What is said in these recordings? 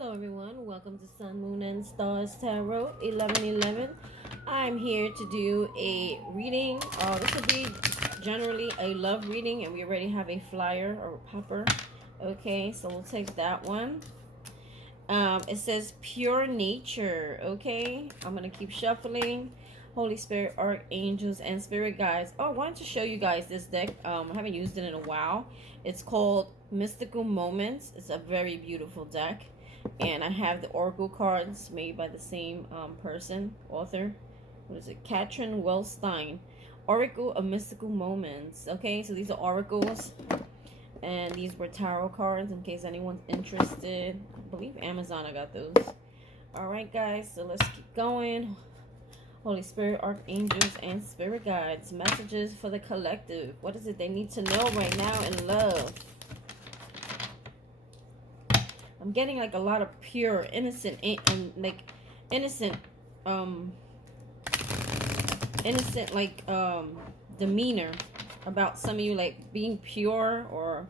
Hello everyone, welcome to Sun, Moon, and Stars Tarot 1111. I'm here to do a reading. This will be generally a love reading, and we already have a flyer or a popper. Okay, so we'll take that one. It says pure nature. Okay, I'm going to keep shuffling. Holy Spirit, archangels, and spirit guides. Oh, I wanted to show you guys this deck. I haven't used it in a while. It's called Mystical Moments. It's a very beautiful deck. And I have the oracle cards made by the same person, author. What is it? Katrin Wellstein. Oracle of Mystical Moments. Okay, so these are oracles. And these were tarot cards in case anyone's interested. I believe Amazon, I got those. Alright, guys, so let's keep going. Holy Spirit, archangels, and spirit guides. Messages for the collective. What is it they need to know right now in love? I'm getting like a lot of pure, innocent, and like innocent like demeanor about some of you, like being pure or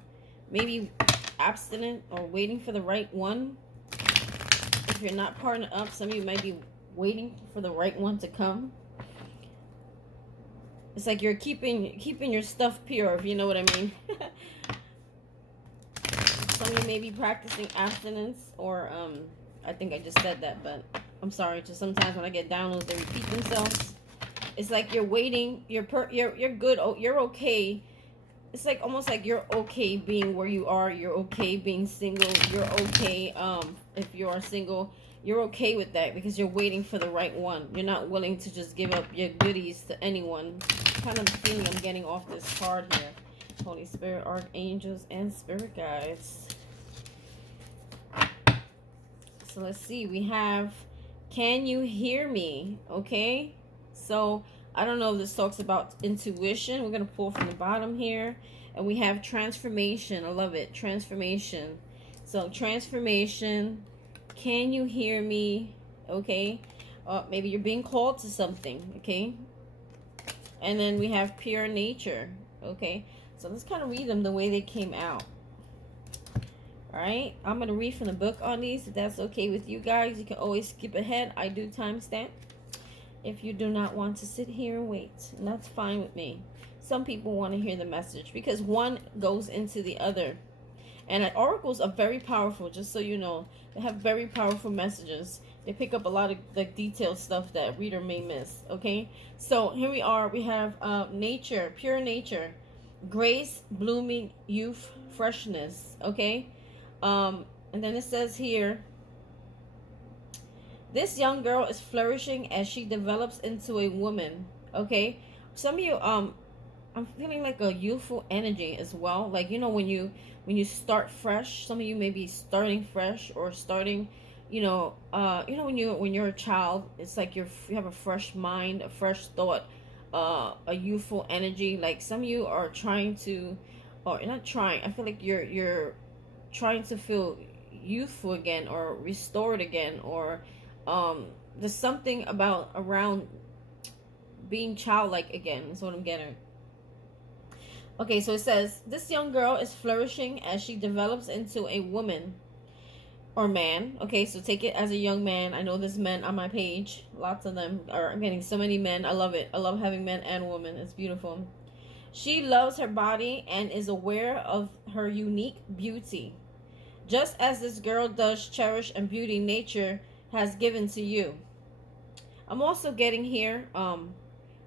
maybe abstinent or waiting for the right one. If you're not partnered up, some of you might be waiting for the right one to come. It's like you're keeping your stuff pure, if you know what I mean. Some of you may be practicing abstinence, or I think I just said that, but I'm sorry. Just sometimes when I get downloads, they repeat themselves. It's like you're waiting. You're good. Oh, you're okay. It's like almost like you're okay being where you are. You're okay being single. You're okay if you are single. You're okay with that because you're waiting for the right one. You're not willing to just give up your goodies to anyone. Kind of the feeling I'm getting off this card here. Holy Spirit, archangels, and spirit guides. So let's see. We have, can you hear me? Okay. So I don't know if this talks about intuition. We're going to pull from the bottom here. And we have transformation. I love it. Transformation. So transformation. Can you hear me? Okay. Maybe you're being called to something. Okay. And then we have pure nature. Okay. So let's kind of read them the way they came out. Alright, I'm going to read from the book on these. If that's okay with you guys, you can always skip ahead. I do timestamp if you do not want to sit here and wait. And that's fine with me. Some people want to hear the message because one goes into the other. And oracles are very powerful, just so you know. They have very powerful messages. They pick up a lot of the detailed stuff that a reader may miss. Okay, so here we are. We have nature, pure nature. Grace, blooming, youth, freshness. Okay, and then it says here, this young girl is flourishing as she develops into a woman. Okay, some of you, I'm feeling like a youthful energy as well. Like, you know, when you start fresh, some of you may be starting fresh or starting, when you're a child, it's like you have a fresh mind, a fresh thought. A youthful energy. Like some of you are trying to, or not trying, I feel like you're trying to feel youthful again or restored again, or there's something about around being childlike again. That's what I'm getting. Okay, so it says this young girl is flourishing as she develops into a woman or man. Okay, so take it as a young man. I know there's men on my page. Lots of them are. I'm getting so many men. I love it. I love having men and women. It's beautiful. She loves her body and is aware of her unique beauty. Just as this girl does cherish and beauty nature has given to you. I'm also getting here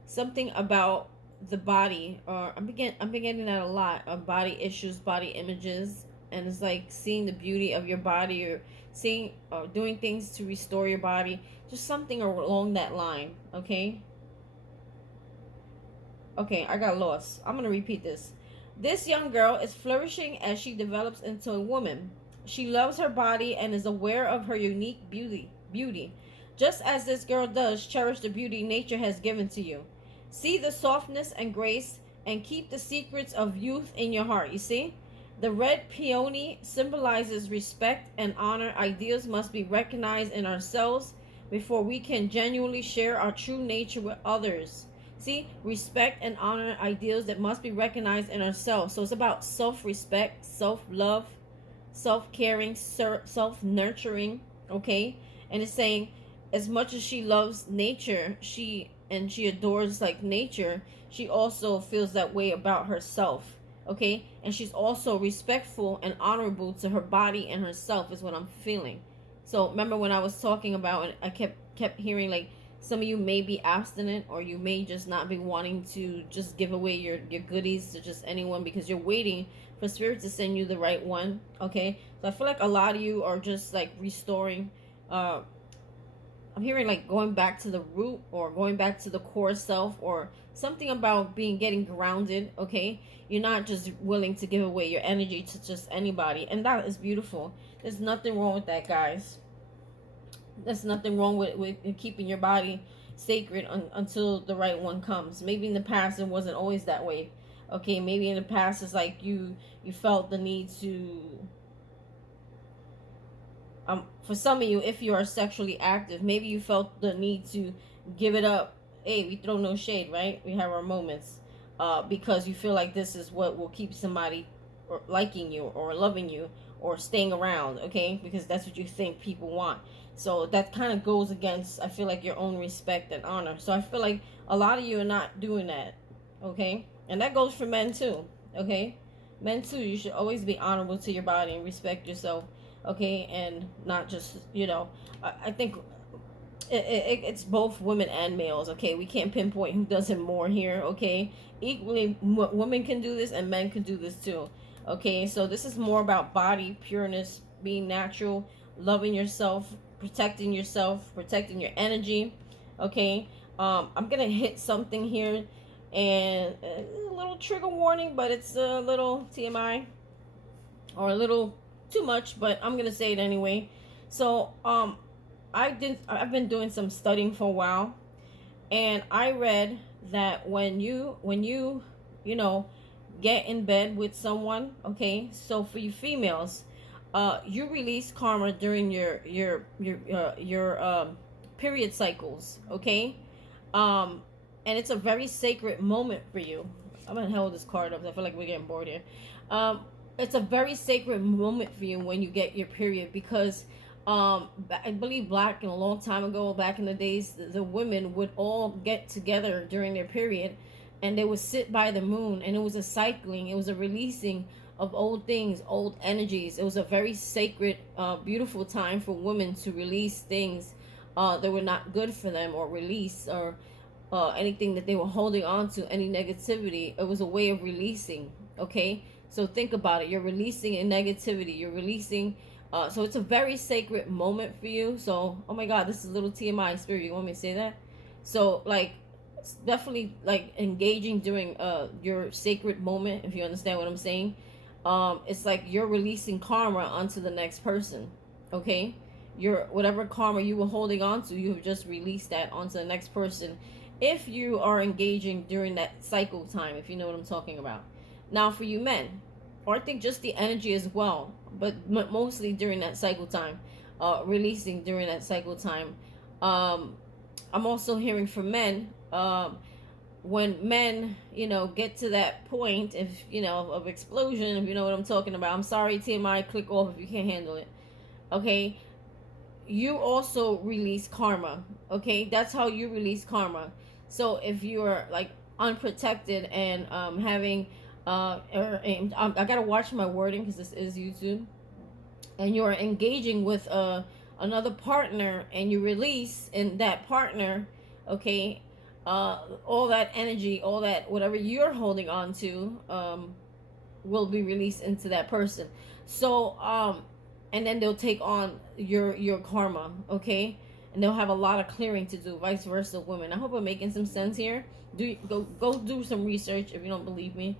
something about the body. I'm getting that a lot. Body issues, body images. And it's like seeing the beauty of your body, or seeing or doing things to restore your body. Just something along that line, okay? Okay, I got lost. I'm going to repeat this. This young girl is flourishing as she develops into a woman. She loves her body and is aware of her unique beauty. Just as this girl does cherish the beauty nature has given to you. See the softness and grace and keep the secrets of youth in your heart. You see? The red peony symbolizes respect and honor. Ideals must be recognized in ourselves before we can genuinely share our true nature with others. See, respect and honor, ideals that must be recognized in ourselves. So it's about self-respect, self-love, self-caring, self-nurturing, okay? And it's saying as much as she loves nature, she adores like nature, she also feels that way about herself, okay? And she's also respectful and honorable to her body and herself is what I'm feeling. So remember when I was talking about, and I kept hearing like some of you may be abstinent, or you may just not be wanting to just give away your goodies to just anyone because you're waiting for spirit to send you the right one, okay? So I feel like a lot of you are just like restoring, I'm hearing like going back to the root, or going back to the core self, or something about getting grounded, okay? You're not just willing to give away your energy to just anybody, and that is beautiful. There's nothing wrong with that, guys. There's nothing wrong with keeping your body sacred until the right one comes. Maybe in the past it wasn't always that way, okay? Maybe in the past it's like you felt the need to, for some of you, if you are sexually active, maybe you felt the need to give it up. Hey, we throw no shade, right? We have our moments, because you feel like this is what will keep somebody liking you or loving you or staying around, okay? Because that's what you think people want. So that kind of goes against, I feel like, your own respect and honor. So I feel like a lot of you are not doing that, okay? And that goes for men too, okay? Men too, you should always be honorable to your body and respect yourself, okay? And not just, I think it's both women and males, okay? We can't pinpoint who does it more here, okay? Equally, women can do this and men can do this too, okay? So this is more about body pureness, being natural, loving yourself, protecting your energy, okay? I'm gonna hit something here, and a little trigger warning, but it's a little TMI, or a little too much, but I'm gonna say it anyway. So I've been doing some studying for a while, and I read that when you get in bed with someone, okay, so for you females, you release karma during your period cycles, okay? And it's a very sacred moment for you. I'm gonna hold this card up. I feel like we're getting bored here. It's a very sacred moment for you when you get your period, because I believe back in a long time ago, back in the days, the women would all get together during their period, and they would sit by the moon, and it was a cycling, it was a releasing of old things, old energies. It was a very sacred, beautiful time for women to release things that were not good for them, or release, or anything that they were holding on to, any negativity. It was a way of releasing, okay? So think about it. You're releasing a negativity. You're releasing. So it's a very sacred moment for you. So, oh my God, this is a little TMI, spirit. You want me to say that? So, like, it's definitely like engaging during your sacred moment, if you understand what I'm saying. It's like you're releasing karma onto the next person, okay? Your whatever karma you were holding on to, you have just released that onto the next person, if you are engaging during that cycle time, if you know what I'm talking about. Now for you men, or I think just the energy as well, but mostly during that cycle time, releasing during that cycle time. I'm also hearing from men, when men, get to that point, if of explosion, if you know what I'm talking about. I'm sorry, TMI, click off if you can't handle it, okay? You also release karma, okay? That's how you release karma. So if you're like unprotected and having I gotta watch my wording because this is YouTube, and you're engaging with another partner, and you release in that partner, okay, all that energy, all that whatever you're holding on to, will be released into that person. So and then they'll take on your karma, okay? And they'll have a lot of clearing to do. Vice versa, women. I hope I'm making some sense here. Go do some research if you don't believe me.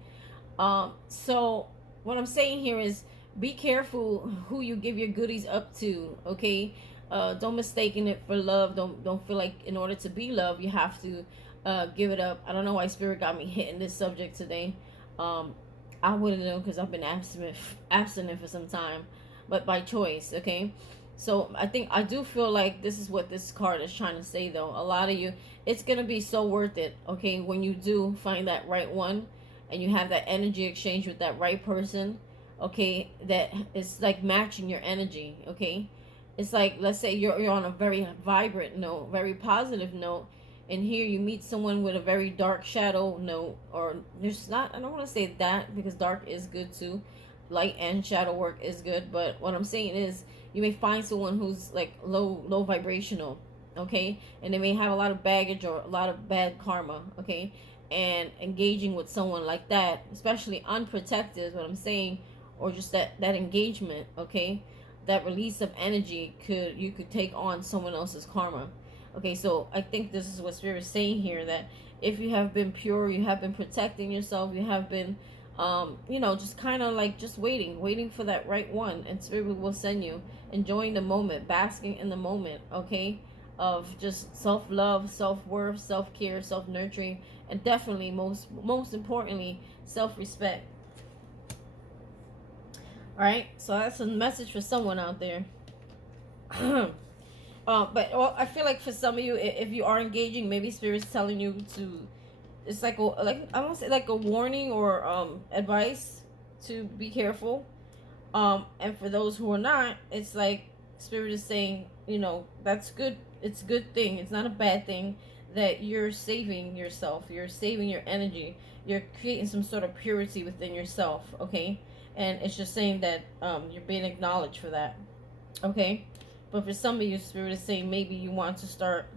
So what I'm saying here is, be careful who you give your goodies up to, okay? Don't mistake it for love. Don't feel like in order to be loved you have to give it up. I don't know why spirit got me hitting this subject today. I wouldn't know, because I've been abstinent for some time, but by choice, okay? So I do feel like this is what this card is trying to say, though. A lot of you, it's gonna be so worth it, okay, when you do find that right one, and you have that energy exchange with that right person, okay, that is like matching your energy, okay? It's like, let's say you're on a very vibrant note, very positive note, and here you meet someone with a very dark shadow note, or there's not, I don't want to say that because dark is good too. Light and shadow work is good, but what I'm saying is you may find someone who's like low vibrational, okay? And they may have a lot of baggage or a lot of bad karma, okay? And engaging with someone like that, especially unprotected, what I'm saying, or just that engagement, okay, that release of energy, you could take on someone else's karma. Okay, so I think this is what Spirit is saying here, that if you have been pure, you have been protecting yourself, you have been just kind of like just waiting for that right one, and Spirit will send you, enjoying the moment, basking in the moment, okay, of just self-love, self-worth, self-care, self-nurturing, and definitely most importantly, self-respect. All right, so that's a message for someone out there. But well, I feel like for some of you, if you are engaging, maybe Spirit's telling you to. It's like I don't say like a warning or advice to be careful. And for those who are not, it's like Spirit is saying, that's good. It's a good thing. It's not a bad thing that you're saving yourself. You're saving your energy. You're creating some sort of purity within yourself. Okay, and it's just saying that you're being acknowledged for that. Okay, but for some of you, Spirit is saying maybe you want to start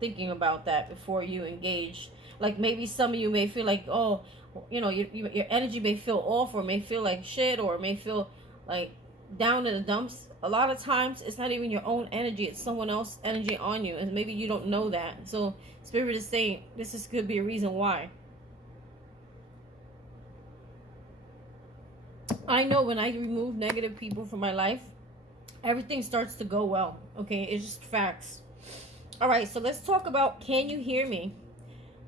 thinking about that before you engage. Like maybe some of you may feel like, oh, your energy may feel off, or may feel like shit, or may feel like down in the dumps. A lot of times it's not even your own energy, it's someone else's energy on you, and maybe you don't know that. So Spirit is saying could be a reason why. I know when I remove negative people from my life, everything starts to go well. Okay, it's just facts. All right, so let's talk about, can you hear me?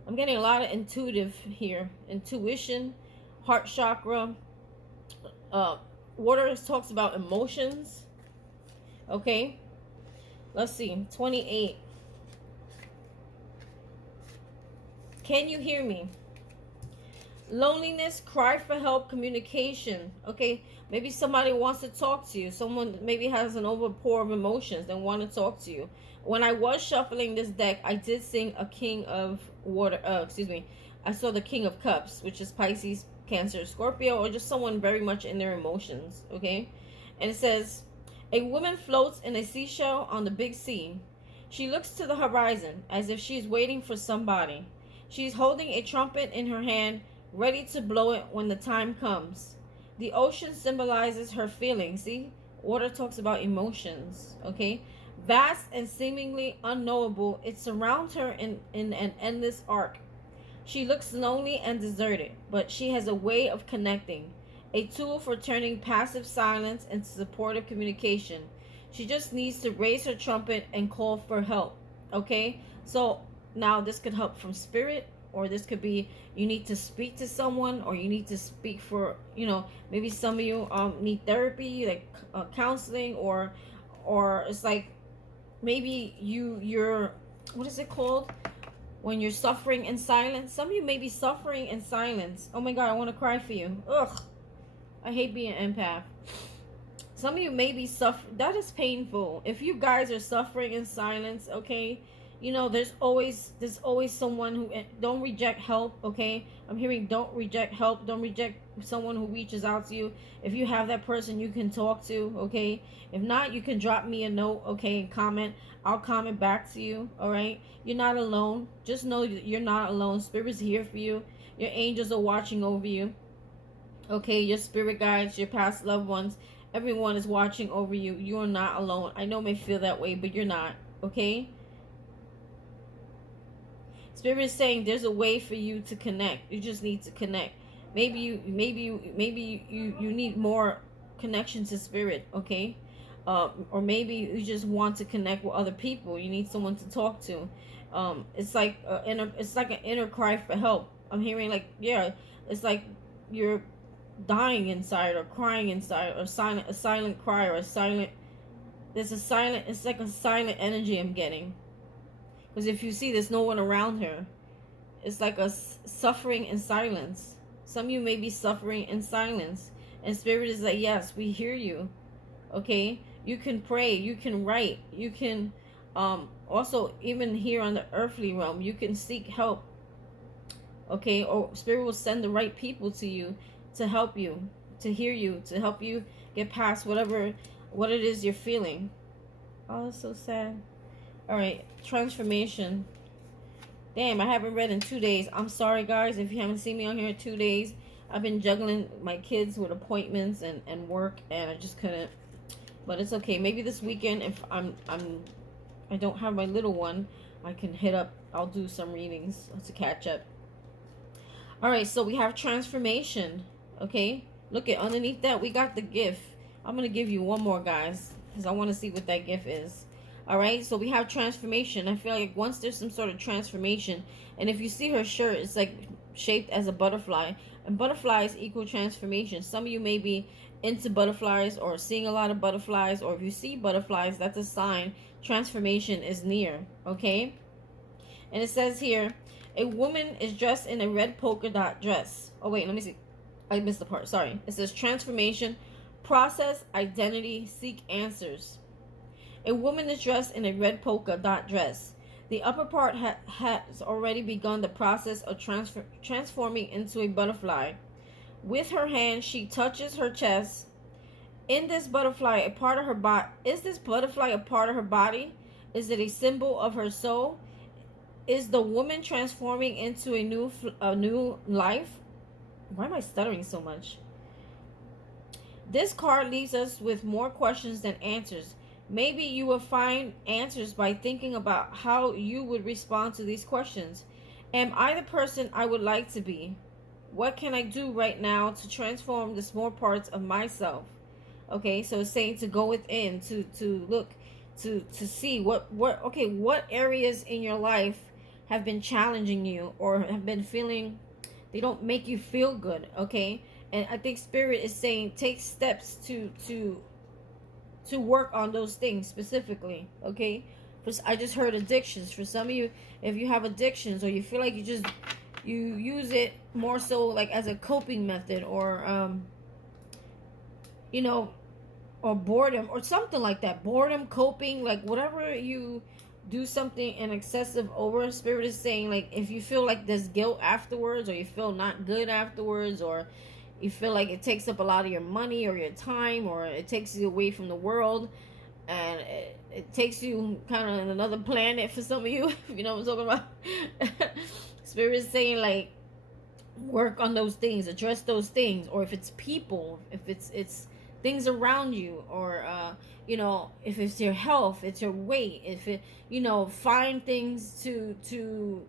I'm getting a lot of intuitive here. Intuition, heart chakra. Water talks about emotions. Okay, let's see. 28. Can you hear me? Loneliness, cry for help, communication. Okay, maybe somebody wants to talk to you. Someone maybe has an overpour of emotions and want to talk to you. When I was shuffling this deck, I did sing a King of Water. I saw the King of Cups, which is Pisces, Cancer, Scorpio, or just someone very much in their emotions. Okay, and it says, a woman floats in a seashell on the big sea. She looks to the horizon as if she's waiting for somebody. She's holding a trumpet in her hand, ready to blow it when the time comes. The ocean symbolizes her feelings. See, water talks about emotions. Okay, vast and seemingly unknowable, it surrounds her in an endless arc. She looks lonely and deserted, but she has a way of connecting, a tool for turning passive silence into supportive communication. She just needs to raise her trumpet and call for help. Okay, so now this could help from Spirit, or this could be you need to speak to someone, or you need to speak for, maybe some of you need therapy, like counseling, or it's like maybe you're, what is it called when you're suffering in silence? Some of you may be suffering in silence. Oh my God, I want to cry for you. Ugh, I hate being an empath. Some of you may be suffering. That is painful. If you guys are suffering in silence, okay, there's always someone who, don't reject help. Okay, I'm hearing don't reject help. Don't reject someone who reaches out to you. If you have that person you can talk to, okay. If not, you can drop me a note, okay, and comment. I'll comment back to you. All right, you're not alone. Just know that you're not alone. Spirit's here for you. Your angels are watching over you. Okay, your spirit guides, your past loved ones, everyone is watching over you. You are not alone. I know it may feel that way, but you're not. Okay. Spirit is saying there's a way for you to connect. You just need to connect. Maybe you need more connection to Spirit, okay? Or maybe you just want to connect with other people. You need someone to talk to. It's like an inner cry for help. I'm hearing like, yeah, it's like you're dying inside or crying inside, or a silent cry, or it's like a silent energy I'm getting. Because if you see, there's no one around her. It's like a suffering in silence. Some of you may be suffering in silence. And Spirit is like, yes, we hear you. Okay, you can pray, you can write, you can also, even here on the earthly realm, you can seek help. Okay, or Spirit will send the right people to you to help you, to hear you, to help you get past what it is you're feeling. Oh, that's so sad. All right, transformation. Damn, I haven't read in 2 days. I'm sorry, guys, if you haven't seen me on here in 2 days. I've been juggling my kids with appointments and work, and I just couldn't. But it's okay. Maybe this weekend, if I don't have my little one, I can hit up. I'll do some readings to catch up. All right, so we have transformation. Okay, look at underneath that we got the gift. I'm gonna give you one more, guys, because I want to see what that gift is. All right, so we have transformation. I feel like once there's some sort of transformation, and if you see her shirt, it's like shaped as a butterfly, and butterflies equal transformation. Some of you may be into butterflies or seeing a lot of butterflies, or if you see butterflies, that's a sign transformation is near. Okay, and it says here, a woman is dressed in a red polka dot dress. Oh wait, let me see, I missed the part, sorry. It says transformation, process, identity, seek answers. A woman is dressed in a red polka dot dress. The upper part has already begun the process of transforming into a butterfly. With her hand, she touches her chest. In this butterfly, a part of her body. Is this butterfly a part of her body? Is it a symbol of her soul? Is the woman transforming into a new life? Why am I stuttering so much? This card leaves us with more questions than answers. Maybe you will find answers by thinking about how you would respond to these questions. Am I the person I would like to be? What can I do right now to transform the small parts of myself? Okay, so it's saying to go within, to look, to see what areas in your life have been challenging you or have been feeling they don't make you feel good. Okay, and I think Spirit is saying take steps to work on those things specifically. Okay, I just heard addictions. For some of you, if you have addictions or you feel like you use it more so like as a coping method, or or boredom or something like that, boredom, coping, like whatever you do something in excessive over, Spirit is saying, like, if you feel like there's guilt afterwards, or you feel not good afterwards, or you feel like it takes up a lot of your money or your time, or it takes you away from the world, and it takes you kind of in another planet for some of you. You know what I'm talking about? Spirit is saying, like, work on those things, address those things. Or if it's people, if it's things around you, or if it's your health, it's your weight, if it, find things to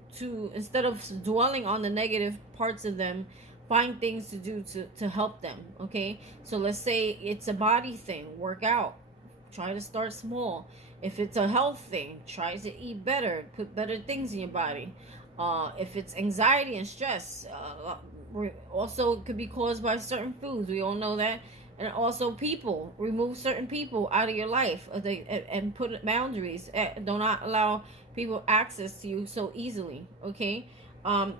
instead of dwelling on the negative parts of them, find things to do to help them. Okay, so let's say it's a body thing, work out, try to start small. If it's a health thing, try to eat better, put better things in your body. If it's anxiety and stress, also could be caused by certain foods, we all know that. And also people, remove certain people out of your life, and put boundaries. Do not allow people access to you so easily. Okay, and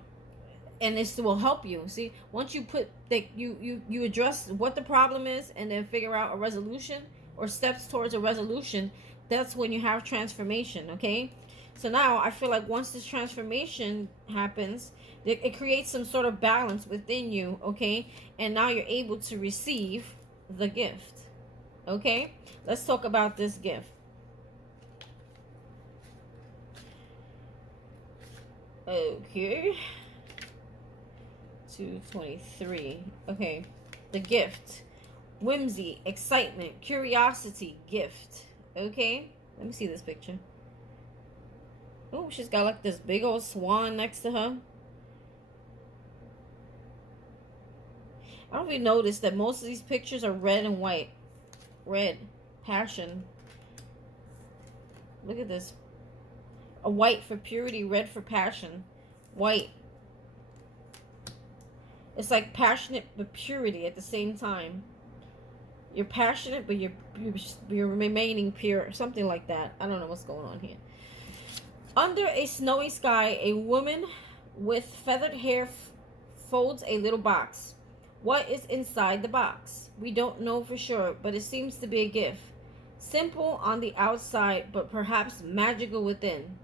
this will help you. See, once you put that, you address what the problem is, and then figure out a resolution or steps towards a resolution. That's when you have transformation. Okay, so now I feel like once this transformation happens, it creates some sort of balance within you. Okay, and now you're able to receive the gift. Okay, let's talk about this gift. Okay, 223. Okay, the gift: whimsy, excitement, curiosity, gift. Okay, let me see this picture. Oh, she's got like this big old swan next to her. I don't even notice that most of these pictures are red and white. Red, passion. Look at this. A white for purity, red for passion. White. It's like passionate but purity at the same time. You're passionate, but you're remaining pure. Something like that. I don't know what's going on here. Under a snowy sky, a woman with feathered hair folds a little box. What is inside the box? We don't know for sure, but it seems to be a gift. Simple on the outside, but perhaps magical within.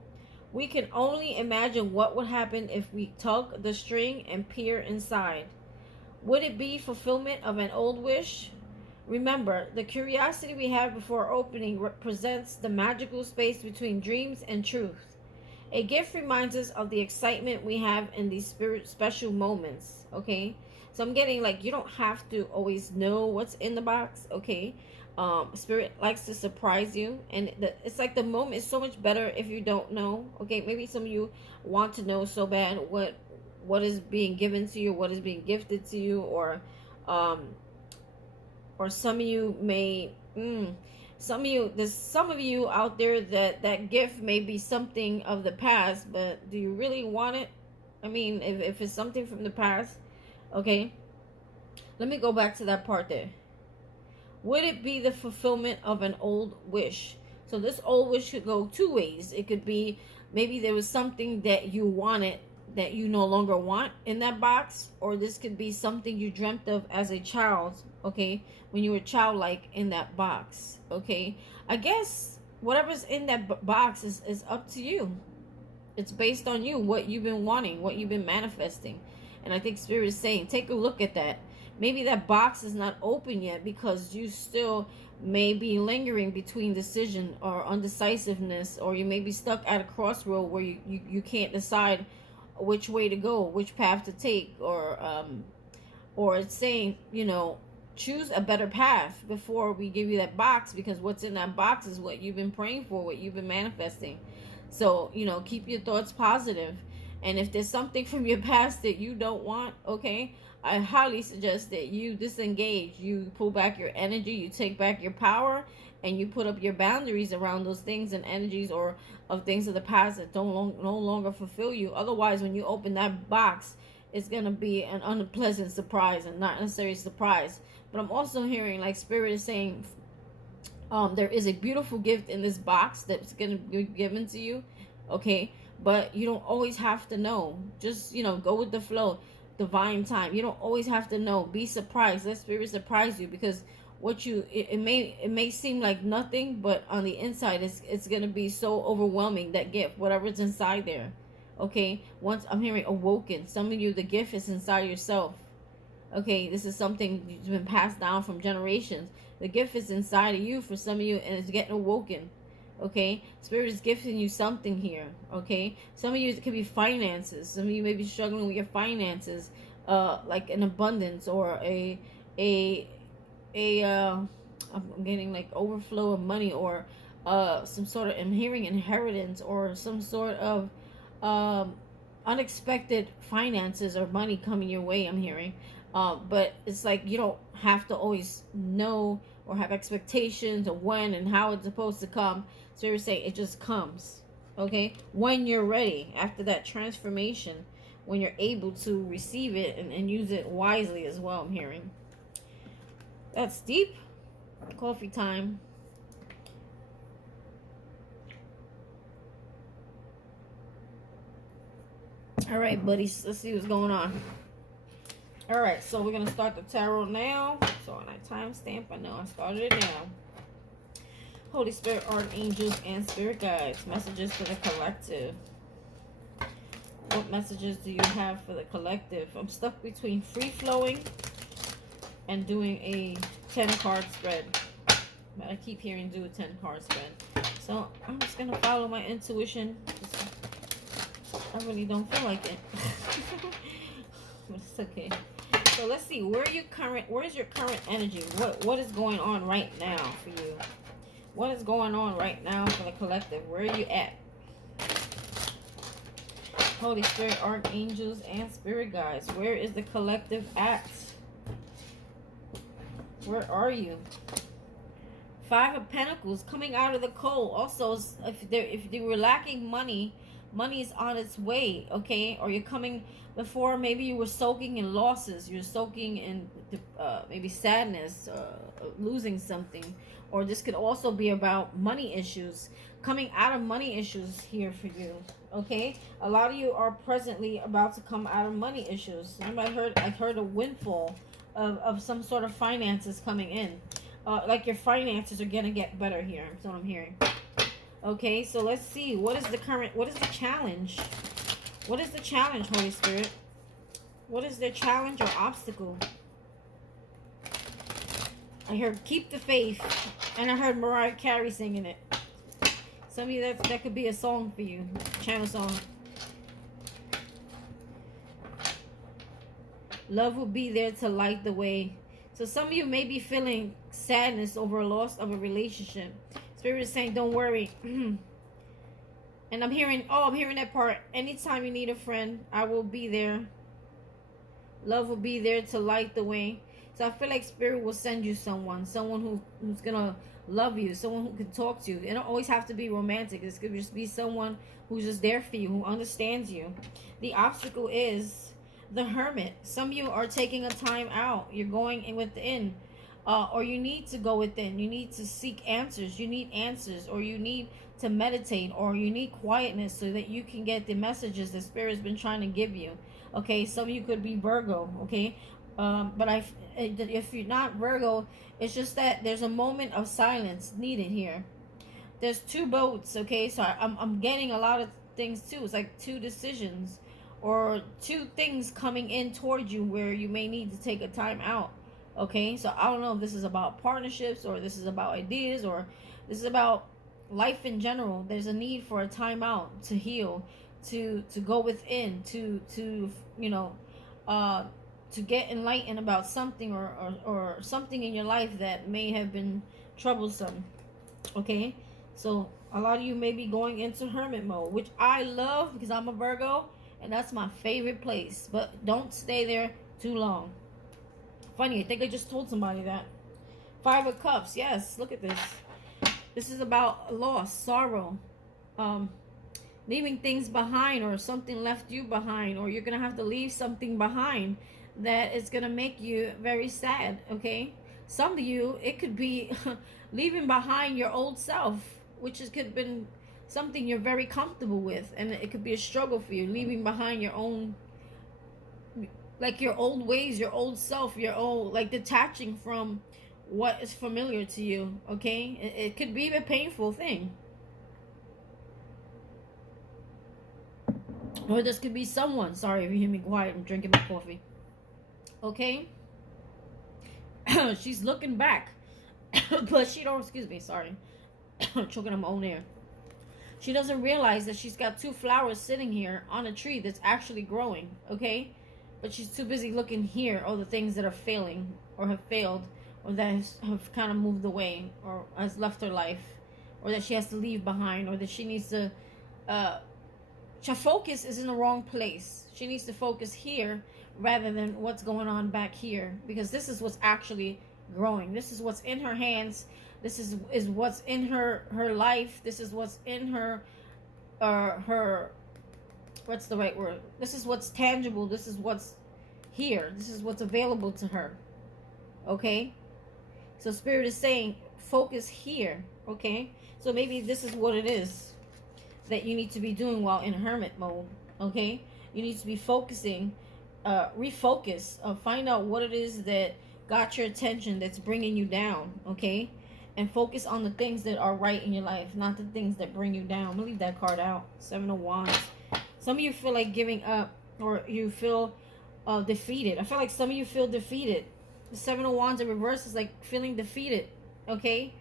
We can only imagine what would happen if we tug the string and peer inside. Would it be fulfillment of an old wish? Remember, the curiosity we have before opening represents the magical space between dreams and truth. A gift reminds us of the excitement we have in these special moments, okay? So I'm getting like, you don't have to always know what's in the box, okay? Spirit likes to surprise you, and it's like the moment is so much better if you don't know, okay? Maybe some of you want to know so bad what is being given to you, what is being gifted to you, um, or some of you may there's some of you out there that gift may be something of the past, but do you really want it? I mean, if it's something from the past, okay, let me go back to that part there. Would it be the fulfillment of an old wish? So this old wish could go two ways. It could be maybe there was something that you wanted that you no longer want in that box, or this could be something you dreamt of as a child, okay, when you were childlike in that box, okay. I guess whatever's in that box is up to you. It's based on you, what you've been wanting, what you've been manifesting. And I think Spirit is saying, take a look at that. Maybe that box is not open yet because you still may be lingering between decision or undecisiveness, or you may be stuck at a crossroad where you can't decide which way to go, which path to take, or it's saying, choose a better path before we give you that box, because what's in that box is what you've been praying for, what you've been manifesting. So, keep your thoughts positive. And if there's something from your past that you don't want, okay, I highly suggest that you disengage, you pull back your energy, you take back your power, and you put up your boundaries around those things and energies or of things of the past that no longer fulfill you. Otherwise, when you open that box, it's going to be an unpleasant surprise and not necessarily a surprise. But I'm also hearing like Spirit is saying, there is a beautiful gift in this box that's going to be given to you, okay? But you don't always have to know. Just, go with the flow. Divine time. You don't always have to know. Be surprised. Let Spirit surprise you, because it may seem like nothing, but on the inside it's going to be so overwhelming, that gift, whatever's inside there, okay? Once I'm hearing awoken, some of you, the gift is inside yourself, okay? This is something that's been passed down from generations. The gift is inside of you for some of you, and it's getting awoken, okay? Spirit is gifting you something here, okay? Some of you, it could be finances. Some of you may be struggling with your finances, like an abundance or I'm getting like overflow of money, or some sort of, I'm hearing inheritance, or some sort of unexpected finances or money coming your way, I'm hearing. But it's like you don't have to always know or have expectations of when and how it's supposed to come. So you're saying it just comes, okay? When you're ready, after that transformation, when you're able to receive it and use it wisely as well, I'm hearing. That's deep. Coffee time. All right, buddies. Let's see what's going on. All right, so we're going to start the tarot now. So on that timestamp, I know I started it now. Holy Spirit, archangels, and spirit guides. Messages for the collective. What messages do you have for the collective? I'm stuck between free-flowing and doing a 10-card spread. But I keep hearing do a 10-card spread. So I'm just going to follow my intuition. I really don't feel like it. But it's okay. So let's see. Where is your current energy? What is going on right now for you? What is going on right now for the collective? Where are you at? Holy Spirit, archangels, and spirit guides. Where is the collective at? Where are you? Five of Pentacles, coming out of the cold. Also, if they were lacking money, money is on its way, okay? Or you're coming before, maybe you were soaking in losses. You're soaking in maybe sadness, losing something. Or this could also be about money issues. Coming out of money issues here for you, okay? A lot of you are presently about to come out of money issues. Remember, I heard a windfall. of some sort of finances coming in. Like your finances are gonna get better here. That's what I'm hearing. Okay, so let's see. What is the challenge? What is the challenge, Holy Spirit? What is their challenge or obstacle? I heard keep the faith. And I heard Mariah Carey singing it. Some of you, that could be a song for you. Channel song. Love will be there to light the way. So some of you may be feeling sadness over a loss of a relationship. Spirit is saying, don't worry. And I'm hearing that part. Anytime you need a friend, I will be there. Love will be there to light the way. So I feel like Spirit will send you someone who's gonna love you, someone who can talk to you. It don't always have to be romantic. It could just be someone who's just there for you, who understands you. The obstacle is the Hermit. Some of you are taking a time out. You're going in within. Or you need to go within. You need to seek answers. You need answers. Or you need to meditate. Or you need quietness so that you can get the messages that Spirit's been trying to give you. Okay, some of you could be Virgo. Okay, but if you're not Virgo, it's just that there's a moment of silence needed here. There's two boats. Okay, so I'm getting a lot of things too. It's like two decisions or two things coming in towards you where you may need to take a time out. Okay, so I don't know if this is about partnerships or this is about ideas or this is about life in general. There's a need for a time out to heal, to go within, to you know, to get enlightened about something or something in your life that may have been troublesome. Okay, so a lot of you may be going into hermit mode, which I love because I'm a Virgo and that's my favorite place. But don't stay there too long. Funny, I think I just told somebody that. 5 of Cups, yes, look at this. This is about loss, sorrow, leaving things behind, or something left you behind, or you're gonna have to leave something behind that is gonna make you very sad. Okay, some of you, it could be leaving behind your old self, which could have been something you're very comfortable with, and it could be a struggle for you, leaving behind your own, like your old ways, your old self, your old, like detaching from what is familiar to you. Okay, it could be a painful thing. Or this could be someone. Sorry if you hear me quiet, I'm drinking my coffee. Okay. She's looking back. But she don't, excuse me, sorry. I'm choking on my own air. She doesn't realize that she's got 2 flowers sitting here on a tree that's actually growing. Okay. But she's too busy looking here, all the things that are failing or have failed or that have kind of moved away or has left her life or that she has to leave behind or that she needs to her focus is in the wrong place. She needs to focus here rather than what's going on back here, because this is what's actually growing. This is what's in her hands. This is what's in her life. This is what's in her what's the right word? This is what's tangible. This is what's here. This is what's available to her. Okay? So Spirit is saying focus here. Okay? So maybe this is what it is that you need to be doing while in hermit mode. Okay? You need to be focusing, refocus, find out what it is that got your attention that's bringing you down. Okay? And focus on the things that are right in your life, not the things that bring you down. I'm gonna leave that card out. 7 of Wands. Some of you feel like giving up, or you feel defeated. I feel like some of you feel defeated. The 7 of Wands in reverse is like feeling defeated. Okay?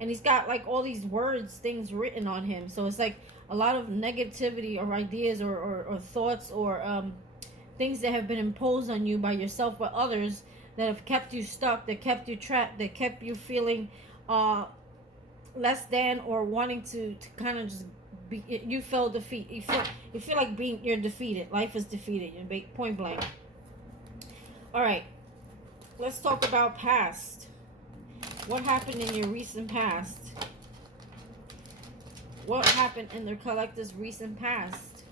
And he's got like all these words, things written on him. So it's like a lot of negativity or ideas or thoughts or things that have been imposed on you by yourself or others that have kept you stuck, that kept you trapped, that kept you feeling less than or wanting to kind of just be. You feel defeat. You feel like you're defeated. Life is defeated. You're point blank. All right, let's talk about past. What happened in your recent past? What happened in the collective's recent past?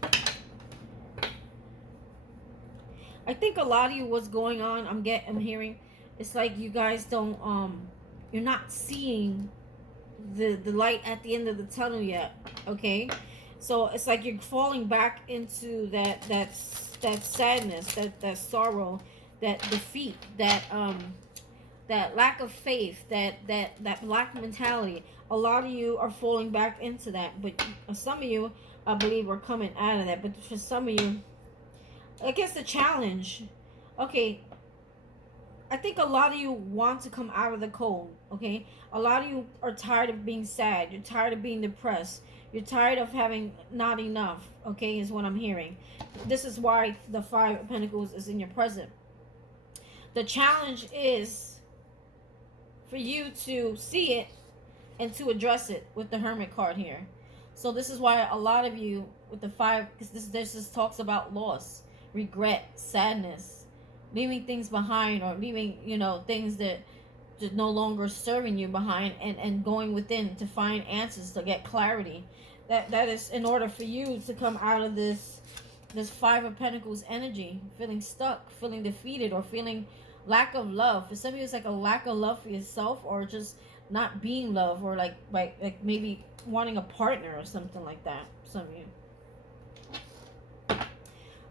I think a lot of you, what's going on, I'm hearing, it's like you guys don't, you're not seeing the light at the end of the tunnel yet. Okay, so it's like you're falling back into that sadness, that sorrow, that defeat, that lack of faith, that lack mentality. A lot of you are falling back into that, but some of you, I believe, are coming out of that. But for some of you, I guess the challenge, okay, I think a lot of you want to come out of the cold, okay? A lot of you are tired of being sad. You're tired of being depressed. You're tired of having not enough, okay, is what I'm hearing. This is why the Five of Pentacles is in your present. The challenge is for you to see it and to address it with the Hermit card here. So this is why a lot of you with the five, because this just talks about loss, regret, sadness, leaving things behind, or leaving, you know, things that just no longer serving you behind, and going within to find answers, to get clarity. That is in order for you to come out of this Five of Pentacles energy, feeling stuck, feeling defeated, or feeling lack of love. For some of you, it's like a lack of love for yourself, or just not being loved, or like maybe wanting a partner or something like that. Some of you.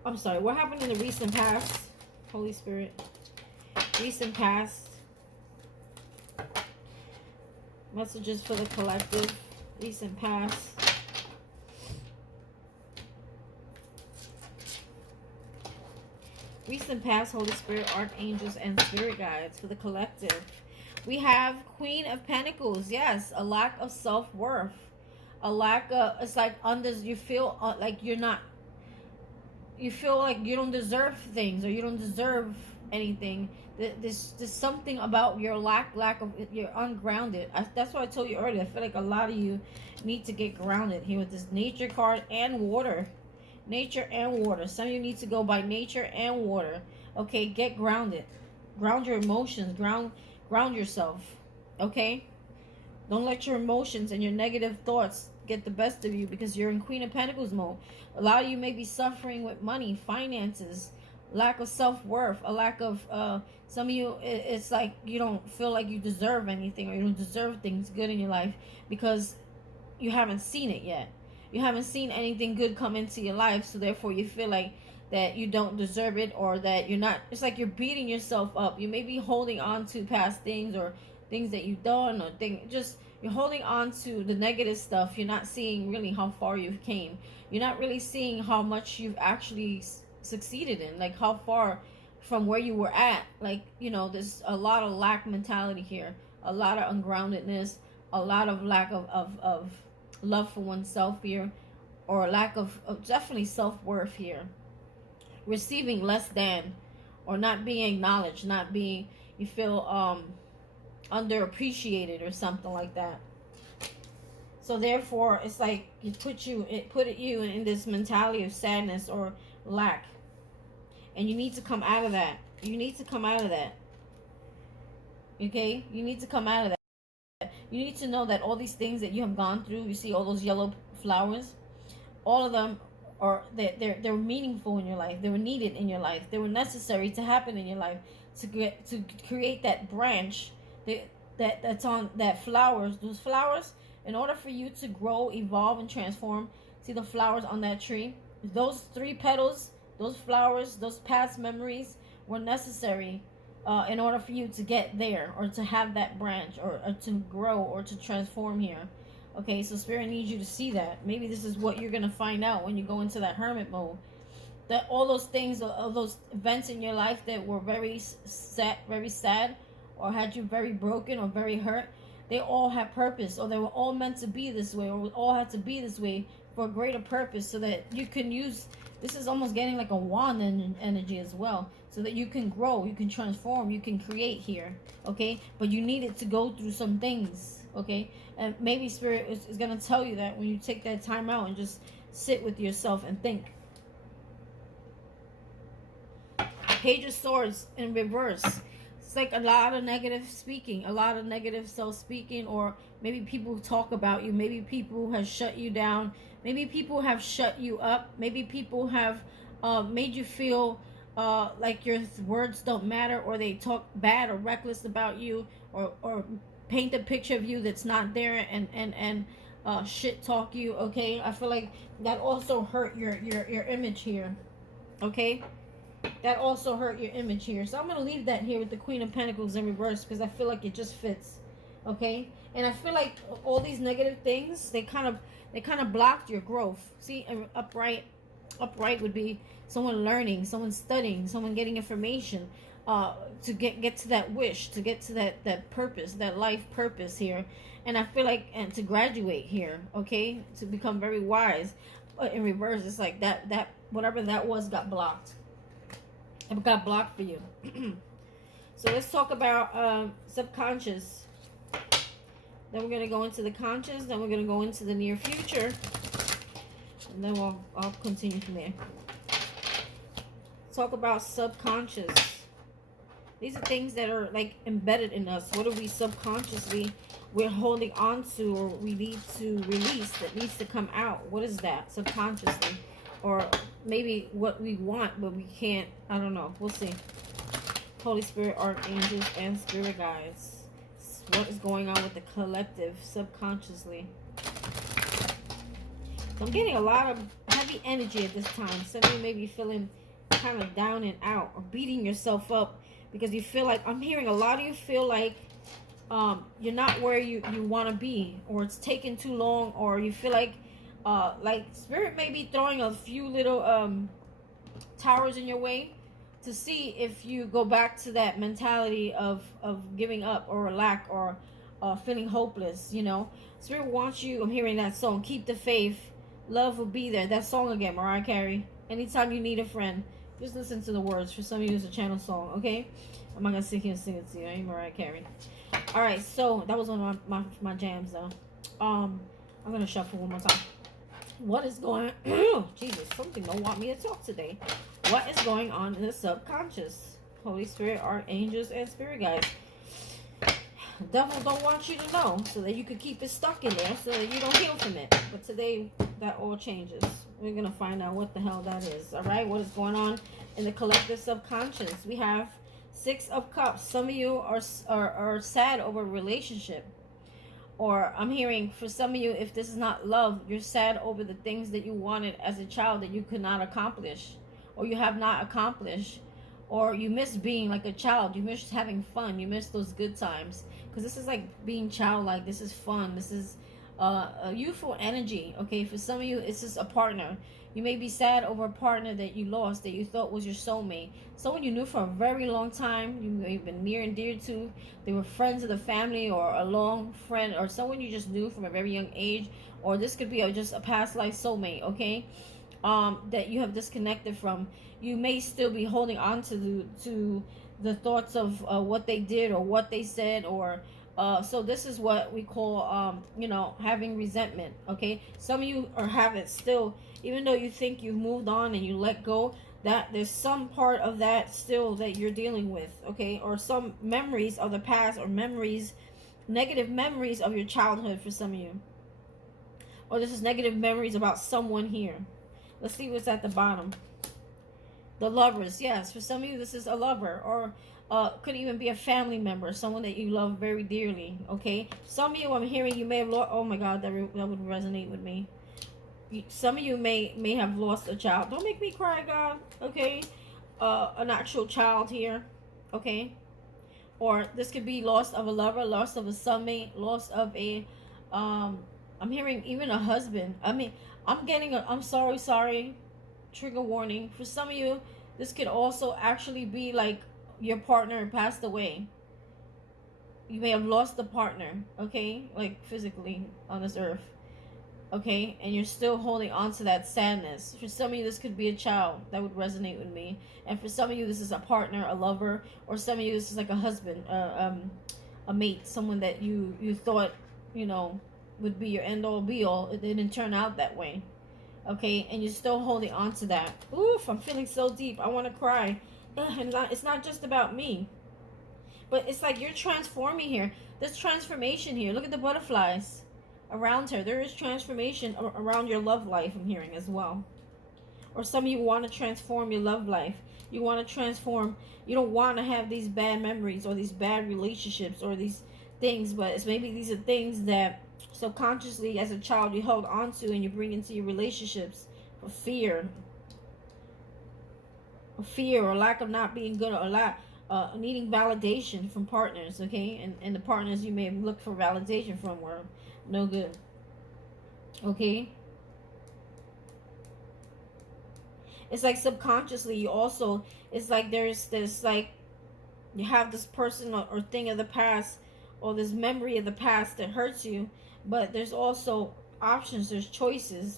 I'm sorry, what happened in the recent past? Holy Spirit. Recent past. Messages for the collective. Recent past. Recent past, Holy Spirit, archangels, and spirit guides for the collective. We have Queen of Pentacles. Yes, a lack of self-worth. A lack of, it's like you feel like you're not, you feel like you don't deserve things, or you don't deserve anything. There's something about your lack of, you're ungrounded. That's what I told you earlier. I feel like a lot of you need to get grounded here with this nature card and water. Nature and water. Some of you need to go by nature and water. Okay, get grounded. Ground your emotions. Ground yourself. Okay? Don't let your emotions and your negative thoughts get the best of you, because you're in Queen of Pentacles mode. A lot of you may be suffering with money, finances, lack of self-worth, a lack of, some of you, it's like you don't feel like you deserve anything, or you don't deserve things good in your life, because you haven't seen it yet. You haven't seen anything good come into your life, so therefore you feel like that you don't deserve it, or that you're not, it's like you're beating yourself up. You may be holding on to past things, or things that you've done, or just you're holding on to the negative stuff. You're not seeing really how far you've came. You're not really seeing how much you've actually succeeded in, like how far from where you were at. Like, you know, there's a lot of lack mentality here, a lot of ungroundedness, a lot of lack of love for oneself here, or a lack of definitely self-worth here. Receiving less than, or not being acknowledged, not being, you feel underappreciated or something like that. So therefore, it's like it put you in this mentality of sadness or lack, and you need to come out of that. You need to come out of that. Okay, you need to come out of that. You need to know that all these things that you have gone through, you see all those yellow flowers, all of them are, they're meaningful in your life. They were needed in your life. They were necessary to happen in your life to create that branch that's on that flowers. Those flowers, in order for you to grow, evolve, and transform. See the flowers on that tree? Those 3 petals, those flowers, those past memories were necessary in order for you to get there, or to have that branch, or to grow, or to transform here. Okay, so Spirit needs you to see that. Maybe this is what you're going to find out when you go into that hermit mode. That all those things, all those events in your life that were very sad, or had you very broken or very hurt, they all have purpose, or they were all meant to be this way, or all had to be this way for a greater purpose, so that you can use, this is almost getting like a wand energy as well, so that you can grow, you can transform, you can create here. Okay, but you needed to go through some things. Okay, and maybe Spirit is going to tell you that when you take that time out and just sit with yourself and think. Page of Swords in reverse. It's like a lot of negative speaking, a lot of negative self-speaking, or maybe people talk about you, maybe people have shut you down, maybe people have shut you up, maybe people have made you feel like your words don't matter, or they talk bad or reckless about you, or paint a picture of you that's not there, and shit talk you. Okay, I feel like that also hurt your image here. Okay, That also hurt your image here. So I'm going to leave that here with the Queen of Pentacles in reverse because I feel like it just fits. Okay? And I feel like all these negative things, they kind of blocked your growth. See, upright would be someone learning, someone studying, someone getting information, to get to that wish, to get to that purpose, that life purpose here. And I feel like, and to graduate here, okay, to become very wise. But in reverse, it's like that whatever that was got blocked. It got blocked for you. So let's talk about subconscious. Then we're going to go into the conscious. Then we're going to go into the near future. And then I'll continue from there. Talk about subconscious. These are things that are like embedded in us. What are we subconsciously we're holding on to, or we need to release, that needs to come out? What is that subconsciously? Or maybe what we want but we can't. I don't know. We'll see. Holy Spirit, archangels, and spirit guides. What is going on with the collective subconsciously? So I'm getting a lot of heavy energy at this time. Some of you may be feeling kind of down and out, or beating yourself up because you feel like, I'm hearing a lot of you feel like you're not where you want to be, or it's taking too long, or you feel like spirit may be throwing a few little towers in your way to see if you go back to that mentality of giving up, or lack, or feeling hopeless. You know, spirit wants you. I'm hearing that song, keep the faith, love will be there. That song again, Mariah Carey. Anytime you need a friend, just listen to the words. For some of you, it's a channel song, okay? I'm not gonna sit here and sing it to you. I ain't Mariah Carey. All right, so that was one of my jams, though. I'm gonna shuffle one more time. What is going? Jesus, something don't want me to talk today. What is going on in the subconscious? Holy Spirit, archangels, and spirit guides. The devil don't want you to know, so that you could keep it stuck in there, so that you don't heal from it. But today, that all changes. We're gonna find out what the hell that is. All right, what is going on in the collective subconscious? We have 6 of Cups. Some of you are sad over a relationship. Or I'm hearing, for some of you, if this is not love, you're sad over the things that you wanted as a child that you could not accomplish, or you have not accomplished, or you miss being like a child. You miss having fun. You miss those good times. Because this is like being childlike. This is fun. This is a youthful energy. Okay, for some of you, it's just a partner. You may be sad over a partner that you lost, that you thought was your soulmate. Someone you knew for a very long time, you may have been near and dear to. They were friends of the family, or a long friend, or someone you just knew from a very young age. Or this could be just a past life soulmate, okay? That you have disconnected from. You may still be holding on to the thoughts of what they did, or what they said, or so this is what we call having resentment. Okay, some of you are having still, even though you think you've moved on and you let go, that there's some part of that still that you're dealing with. Okay, or some memories of the past, or memories, negative memories of your childhood for some of you, or this is negative memories about someone here. Let's see what's at the bottom. The Lovers. Yes, for some of you, this is a lover, or could even be a family member, someone that you love very dearly. Okay, some of you, I'm hearing, you may have lost. Oh my God, that would resonate with me. Some of you may have lost a child. Don't make me cry, God. Okay, an actual child here. Okay, or this could be loss of a lover, loss of a soulmate, loss of a I'm hearing even a husband. I mean, I'm getting a I'm sorry, trigger warning. For some of you, this could also actually be like your partner passed away. You may have lost a partner, okay, like physically on this earth, okay, and you're still holding on to that sadness. For some of you, this could be a child. That would resonate with me. And for some of you, this is a partner, a lover, or some of you, this is like a husband, a mate, someone that you thought, would be your end all be all. It didn't turn out that way, okay, and you're still holding on to that. Oof, I'm feeling so deep. I want to cry. And it's not just about me, but it's like you're transforming here. There's transformation here. Look at the butterflies around her. There is transformation around your love life, I'm hearing as well. Or some of you want to transform your love life. You want to transform. You don't want to have these bad memories, or these bad relationships, or these things, but it's maybe these are things that subconsciously as a child you held on to, and you bring into your relationships for fear. fear or lack of not being good, or needing validation from partners, okay? And the partners you may have looked for validation from were no good, okay? It's like subconsciously you also, it's like there's this, like, you have this person or thing of the past, or this memory of the past that hurts you, but there's also options, there's choices,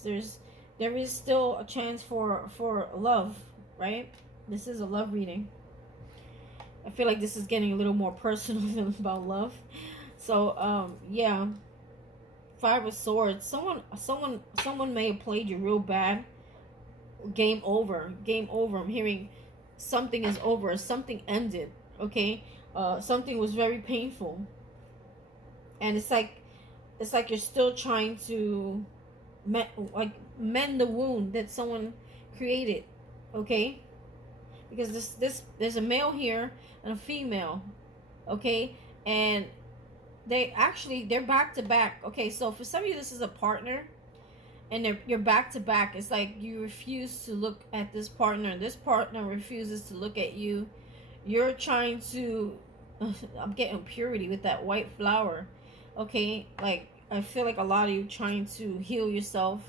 there is still a chance for love, right? This is a love reading. I feel like this is getting a little more personal than about love. So yeah, Five of Swords. Someone may have played you real bad. Game over. Game over. I'm hearing something is over. Something ended. Okay. Something was very painful, and it's like you're still trying to mend the wound that someone created. Okay. Because this there's a male here and a female, okay, and they're back to back. Okay, so for some of you this is a partner, and you're back to back. It's like you refuse to look at this partner, this partner refuses to look at you. You're trying to I'm getting purity with that white flower, okay? Like, I feel like a lot of you trying to heal yourself,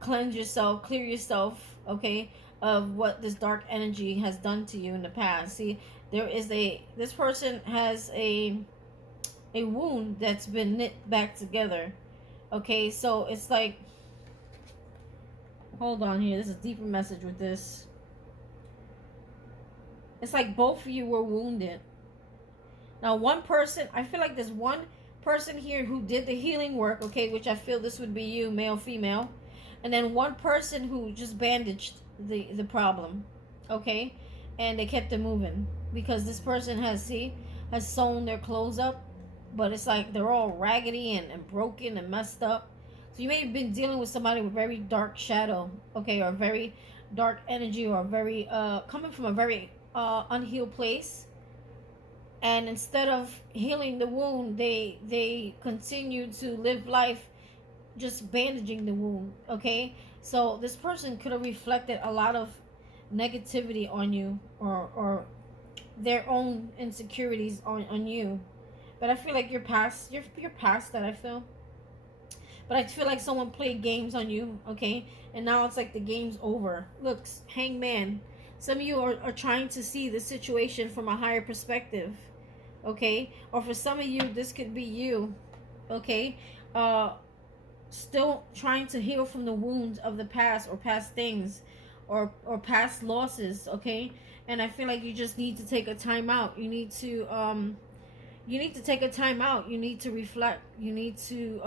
cleanse yourself, clear yourself, okay, of what this dark energy has done to you in the past. See, this person has a wound that's been knit back together. Okay, so it's like, hold on here, there's a deeper message with this. It's like both of you were wounded. Now one person, I feel like there's one person here who did the healing work, okay, which I feel this would be you, male, female, and then one person who just bandaged the problem, okay, and they kept it moving, because this person has sewn their clothes up, but it's like they're all raggedy and broken and messed up. So you may have been dealing with somebody with very dark shadow, okay, or very dark energy, or very coming from a very unhealed place. And instead of healing the wound, they continue to live life just bandaging the wound, okay? So this person could have reflected a lot of negativity on you, or their own insecurities on you. But I feel like you're past that, I feel. But I feel like someone played games on you, okay? And now it's like the game's over. Look, Hangman. Some of you are trying to see the situation from a higher perspective, okay? Or for some of you, this could be you, okay? Still trying to heal from the wounds of the past, or past things, or past losses, okay? And I feel like you just need to take a time out. You need to take a time out. You need to reflect. You need to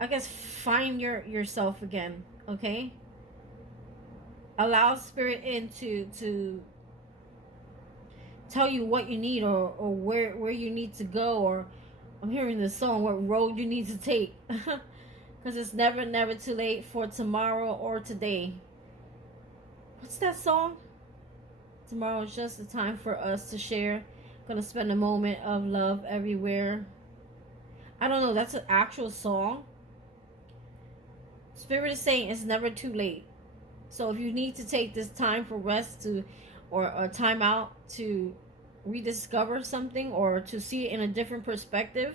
I guess find yourself again, okay? Allow spirit in to tell you what you need, or where you need to go, or I'm hearing the song, what road you need to take. Because it's never too late for tomorrow or today. What's that song? Tomorrow is just the time for us to share. Gonna spend a moment of love everywhere. I don't know, that's an actual song. Spirit is saying it's never too late. So if you need to take this time for rest or a time out to rediscover something, or to see it in a different perspective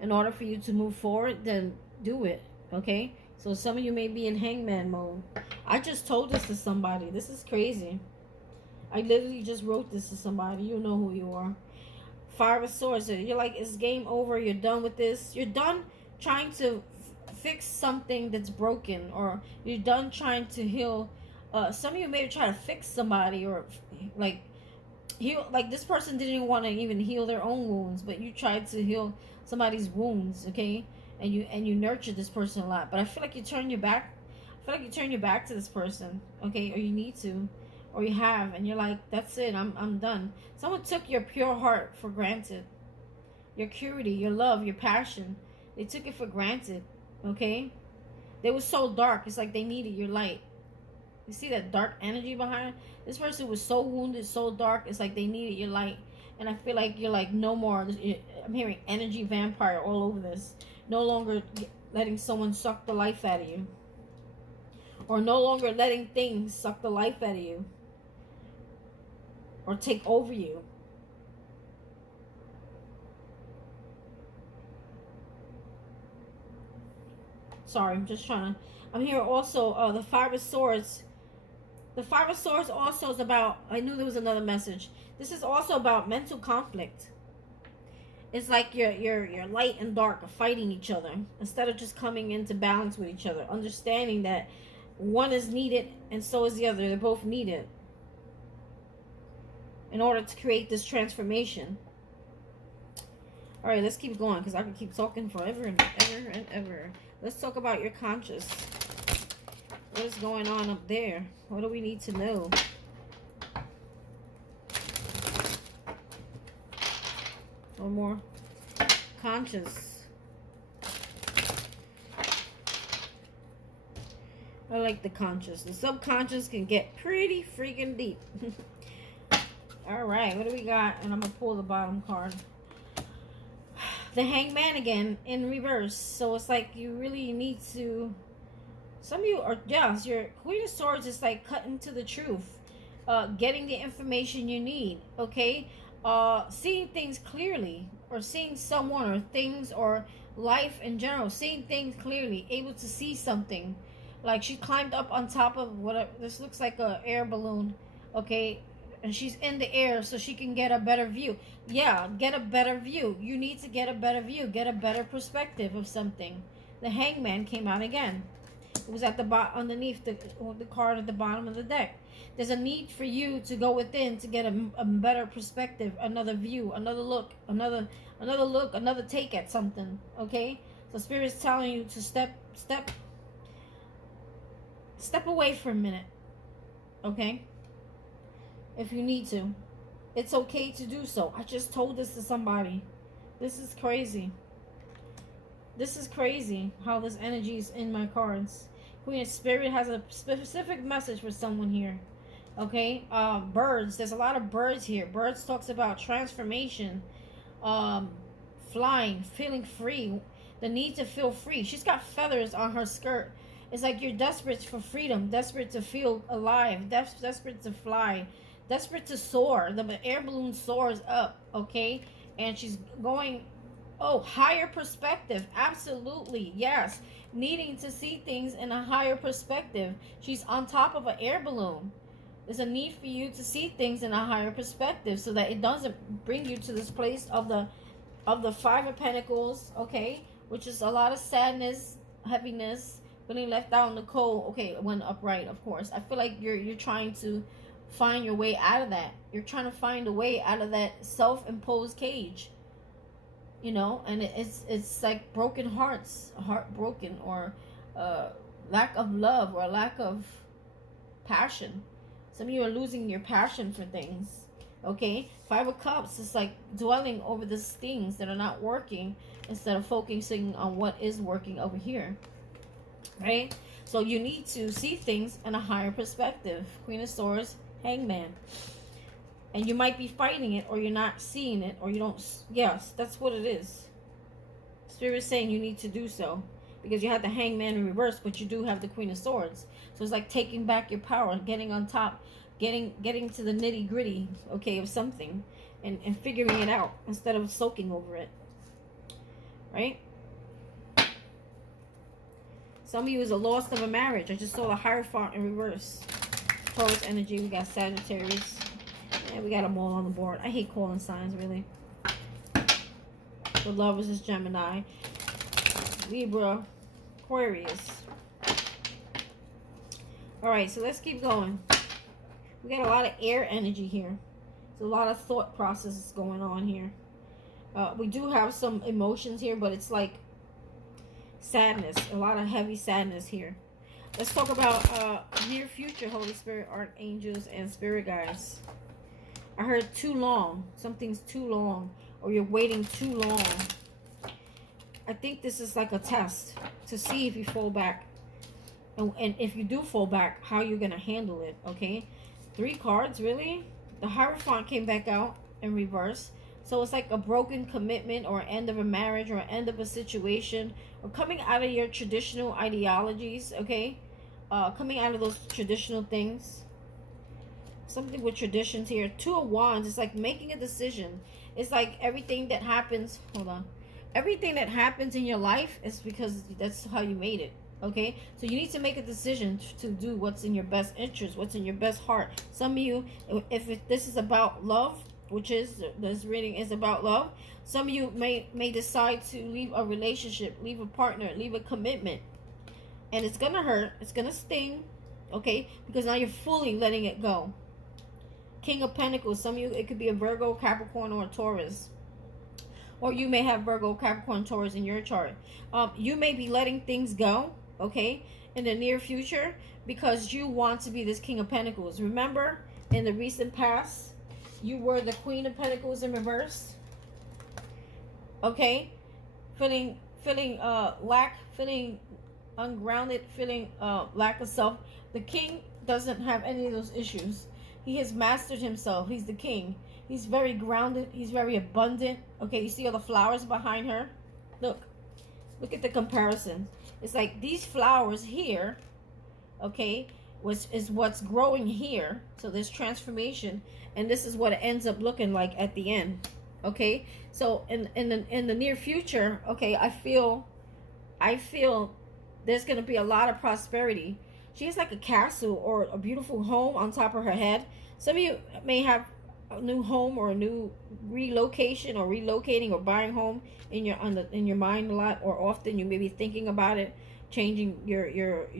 in order for you to move forward, then do it, okay? So some of you may be in hangman mode. I just told this to somebody. This is crazy. I literally just wrote this to somebody. You know who you are. Five of Swords. You're like, it's game over. You're done with this. You're done trying to fix something that's broken, or you're done trying to heal. Some of you may try to fix somebody, or like heal. Like, this person didn't even want to even heal their own wounds, but you tried to heal somebody's wounds, okay? And you nurtured this person a lot. But I feel like you turn your back. I feel like you turn your back to this person, okay? Or you need to, or you have, and you're like, that's it. I'm done. Someone took your pure heart for granted. Your purity, your love, your passion. They took it for granted. Okay? They were so dark. It's like they needed your light. You see that dark energy behind it? This person was so wounded, so dark. It's like they needed your light. And I feel like you're like, no more. I'm hearing energy vampire all over this. No longer letting someone suck the life out of you. or no longer letting things suck the life out of you or take over you. Sorry, I'm just trying to. I'm here also. The Five of Swords. The Five of Swords also is about. I knew there was another message. This is also about mental conflict. It's like your light and dark are fighting each other instead of just coming into balance with each other. Understanding that one is needed and so is the other. They're both needed in order to create this transformation. All right, let's keep going because I can keep talking forever and ever and ever. Let's talk about your conscious. What is going on up there? What do we need to know? One more. Conscious. I like the conscious. The subconscious can get pretty freaking deep. Alright, what do we got? And I'm going to pull the bottom card. The Hangman again in reverse. So it's like you really need to... Some of you are... Yes, your Queen of Swords is like cutting to the truth. Getting the information you need. Okay? Seeing things clearly, or seeing someone or things or life in general, seeing things clearly, able to see something. Like she climbed up on top of what this looks like a air balloon, okay, and she's in the air so she can get a better view. Yeah, get a better view. You need to get a better view, get a better perspective of something. The Hangman came out again. It was at the underneath the card at the bottom of the deck. There's a need for you to go within to get a better perspective, another view, another look, another look, another take at something. Okay, so Spirit's telling you to step away for a minute. Okay, if you need to, it's okay to do so. I just told this to somebody. This is crazy. This is crazy how this energy is in my cards. Queen of Spirit has a specific message for someone here. Okay, birds. There's a lot of birds here. Birds talks about transformation, flying, feeling free, the need to feel free. She's got feathers on her skirt. It's like you're desperate for freedom, desperate to feel alive, desperate to fly, desperate to soar. The air balloon soars up, okay, and she's going. Oh, higher perspective. Absolutely. Yes. Needing to see things in a higher perspective. She's on top of an air balloon. There's a need for you to see things in a higher perspective so that it doesn't bring you to this place of the Five of Pentacles, okay? Which is a lot of sadness, heaviness, feeling left out in the cold. Okay, it went upright, of course. I feel like you're trying to find your way out of that. You're trying to find a way out of that self-imposed cage. You know, and it's like broken hearts, heartbroken, or lack of love, or lack of passion. Some of you are losing your passion for things. Okay, Five of Cups is like dwelling over these things that are not working instead of focusing on what is working over here. Right? So you need to see things in a higher perspective. Queen of Swords, Hangman. And you might be fighting it, or you're not seeing it, or you don't. Yes, that's what it is. Spirit's saying you need to do so. Because you have the Hangman in reverse, but you do have the Queen of Swords. So it's like taking back your power, getting on top, getting to the nitty gritty, okay, of something. And figuring it out instead of soaking over it. Right? Some of you is a loss of a marriage. I just saw the Hierophant in reverse. Taurus energy. We got Sagittarius. Yeah, we got them all on the board. I hate calling signs, really. The Lovers is Gemini, Libra, Aquarius. Alright, so let's keep going. We got a lot of air energy here. There's a lot of thought processes going on here. We do have some emotions here, but it's like sadness. A lot of heavy sadness here. Let's talk about near future, Holy Spirit, archangels, and spirit guides. I heard too long. Something's too long. Or you're waiting too long. I think this is like a test to see if you fall back. And if you do fall back, how you're going to handle it. Okay? 3 cards, really? The Hierophant came back out in reverse. So it's like a broken commitment, or end of a marriage, or end of a situation, or coming out of your traditional ideologies. Okay? coming out of those traditional things. Something with traditions here. Two of Wands. It's like making a decision. It's like everything that happens. Hold on. Everything that happens in your life is because that's how you made it. Okay, so you need to make a decision to do what's in your best interest, what's in your best heart. Some of you, if this is about love, which is this reading is about love, some of you may decide to leave a relationship, leave a partner, leave a commitment, and it's gonna hurt, it's gonna sting, okay, because now you're fully letting it go. King of Pentacles. Some of you, it could be a Virgo, Capricorn, or a Taurus. Or you may have Virgo, Capricorn, Taurus in your chart. You may be letting things go, okay, in the near future because you want to be this King of Pentacles. Remember, in the recent past, you were the Queen of Pentacles in reverse. Okay? Feeling lack, feeling ungrounded, feeling lack of self. The King doesn't have any of those issues. He has mastered himself. He's the king. He's very grounded. He's very abundant. Okay, you see all the flowers behind her? Look at the comparison. It's like these flowers here, okay, is what's growing here. So there's transformation, and this is what it ends up looking like at the end. Okay, so in the near future, okay, I feel there's gonna be a lot of prosperity. She has like a castle or a beautiful home on top of her head. Some of you may have a new home or a new relocation or relocating or buying home in your mind a lot, or often you may be thinking about it, changing your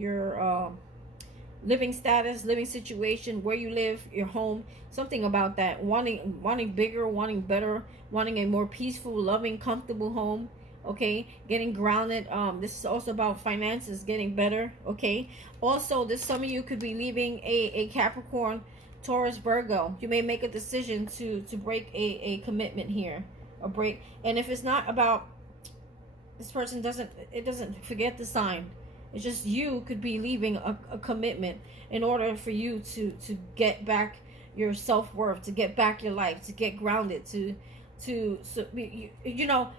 living status, living situation, where you live, your home, something about that, wanting bigger, wanting better, wanting a more peaceful, loving, comfortable home. Okay, getting grounded. This is also about finances, getting better. Okay, also some of you could be leaving a Capricorn, Taurus, Virgo. You may make a decision to break a commitment here, a break. And if it's not about this person, doesn't forget the sign. It's just you could be leaving a commitment in order for you to get back your self-worth, to get back your life, to get grounded, you know.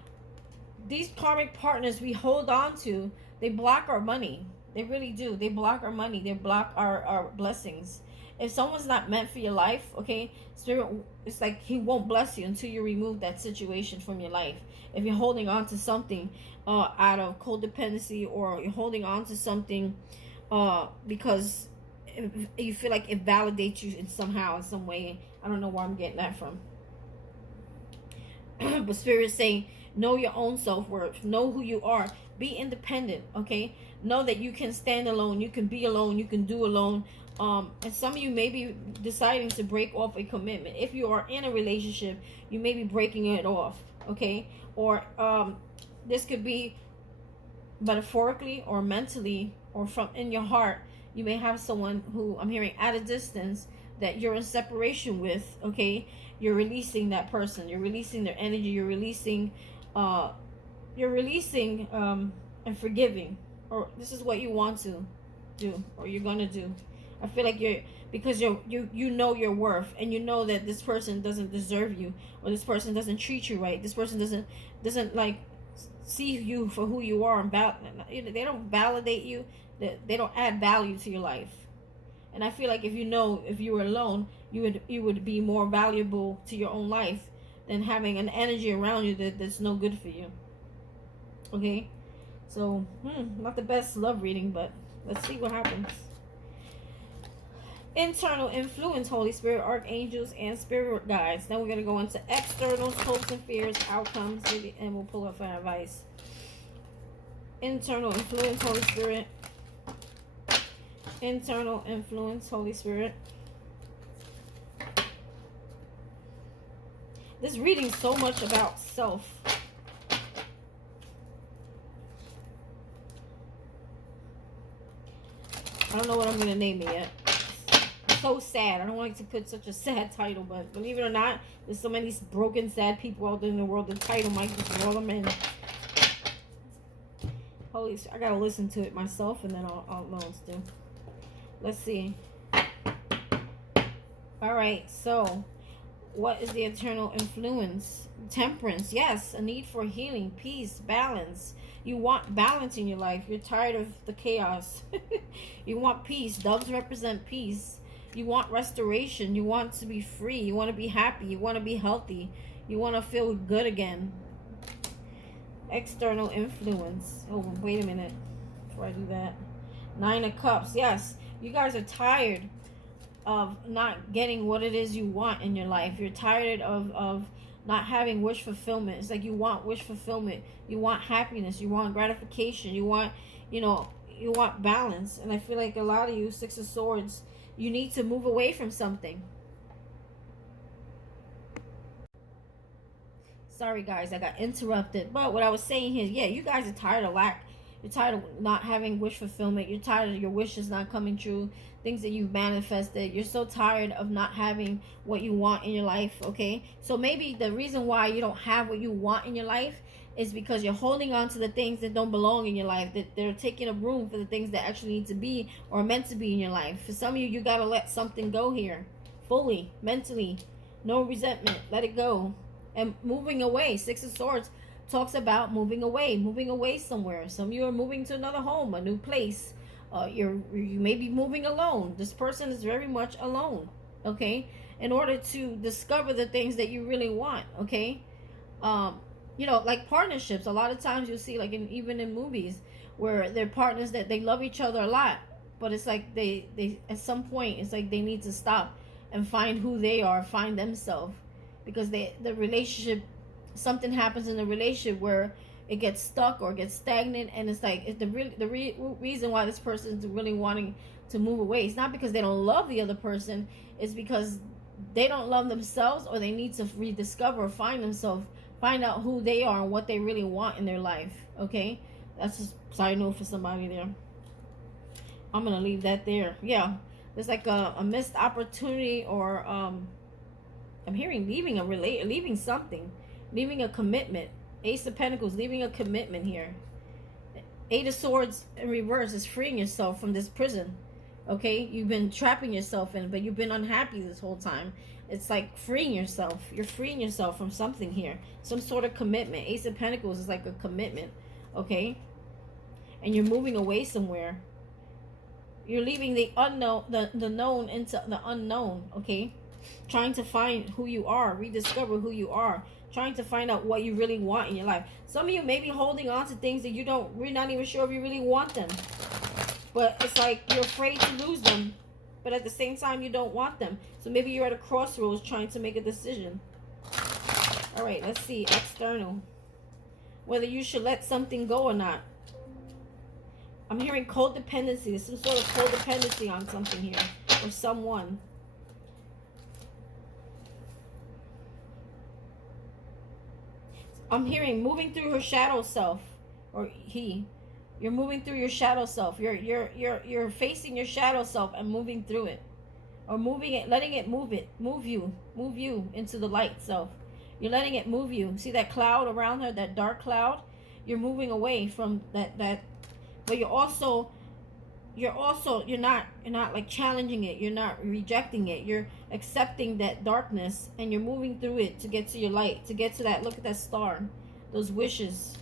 These karmic partners we hold on to, they block our money. They really do. They block our money. They block our blessings. If someone's not meant for your life, okay, Spirit, it's like he won't bless you until you remove that situation from your life. If you're holding on to something out of codependency, or you're holding on to something because you feel like it validates you in somehow, in some way. I don't know where I'm getting that from. But Spirit is saying, know your own self-worth. Know who you are. Be independent, okay? Know that you can stand alone. You can be alone. You can do alone. And some of you may be deciding to break off a commitment. If you are in a relationship, you may be breaking it off, okay? Or this could be metaphorically or mentally or from in your heart. You may have someone who, I'm hearing, at a distance that you're in separation with, okay? You're releasing that person. You're releasing their energy. You're releasing and forgiving, or this is what you want to do, or you're gonna do. I feel like because you know your worth, and you know that this person doesn't deserve you, or this person doesn't treat you right. This person doesn't like see you for who you are, and they don't validate you. They don't add value to your life. And I feel like if you were alone, you would be more valuable to your own life than having an energy around you that's no good for you. Okay, so not the best love reading, but let's see what happens. Internal influence, Holy Spirit, archangels, and spirit guides. Then we're going to go into externals, hopes and fears, outcomes, and we'll pull up for advice. Internal influence, Holy Spirit. Internal influence, Holy Spirit. This reading is so much about self. I don't know what I'm going to name it yet. It's so sad. I don't like to put such a sad title, but believe it or not, there's so many broken, sad people out there in the world. The title might just roll them in. Holy, I got to listen to it myself, and then I'll know what to do. Let's see. All right, so What is the eternal influence? Temperance. Yes, a need for healing, peace, balance. You want balance in your life. You're tired of the chaos. You want peace. Doves represent peace. You want restoration. You want to be free. You want to be happy. You want to be healthy. You want to feel good again. External influence. Oh, wait a minute before I do that. 9 of Cups. Yes, you guys are tired of not getting what it is you want in your life. You're tired of not having wish fulfillment. It's like you want wish fulfillment. You want happiness. You want gratification. You want, you want balance. And I feel like a lot of you, 6 of Swords, you need to move away from something. Sorry guys, I got interrupted. But what I was saying here, yeah, you guys are tired of lack. You're tired of not having wish fulfillment. You're tired of your wishes not coming true. Things that you've manifested. You're so tired of not having what you want in your life, okay? So maybe the reason why you don't have what you want in your life is because you're holding on to the things that don't belong in your life. That they're taking up room for the things that actually need to be or are meant to be in your life. For some of you, you got to let something go here. Fully, mentally. No resentment. Let it go. And moving away. 6 of Swords talks about moving away somewhere. Some of you are moving to another home, a new place. You may be moving alone. This person is very much alone, okay, in order to discover the things that you really want, okay. Like partnerships, a lot of times you'll see, like even in movies, where they're partners that they love each other a lot, but it's like they at some point it's like they need to stop and find who they are, find themselves, because the relationship, something happens in the relationship where it gets stuck or gets stagnant, and it's like the reason why this person is really wanting to move away. It's not because they don't love the other person. It's because they don't love themselves, or they need to rediscover or find themselves, find out who they are and what they really want in their life, okay. That's just side note for somebody there. I'm gonna leave that there. Yeah, there's like a missed opportunity, or I'm hearing leaving something, leaving a commitment. Ace of Pentacles, leaving a commitment here. 8 of Swords in reverse is freeing yourself from this prison. Okay, you've been trapping yourself in, but you've been unhappy this whole time. It's like freeing yourself. You're freeing yourself from something here, some sort of commitment. Ace of Pentacles is like a commitment, okay, and you're moving away somewhere. You're leaving the unknown, the known into the unknown, okay, trying to find who you are, rediscover who you are, trying to find out what you really want in your life. Some of you may be holding on to things that we're not even sure if you really want them, but it's like you're afraid to lose them, but at the same time you don't want them. So maybe you're at a crossroads trying to make a decision. All right, let's see. External, whether you should let something go or not. I'm hearing codependency. There's some sort of codependency on something here, or someone. I'm hearing moving through her shadow self, or he. You're moving through your shadow self. You're facing your shadow self and moving through it, or moving it, letting it move you into the light self. You're letting it move you. See that cloud around her, that dark cloud? You're moving away from that, but you're not like challenging it. You're not rejecting it. You're accepting that darkness, and you're moving through it to get to your light, to get to that. Look at that star, those wishes.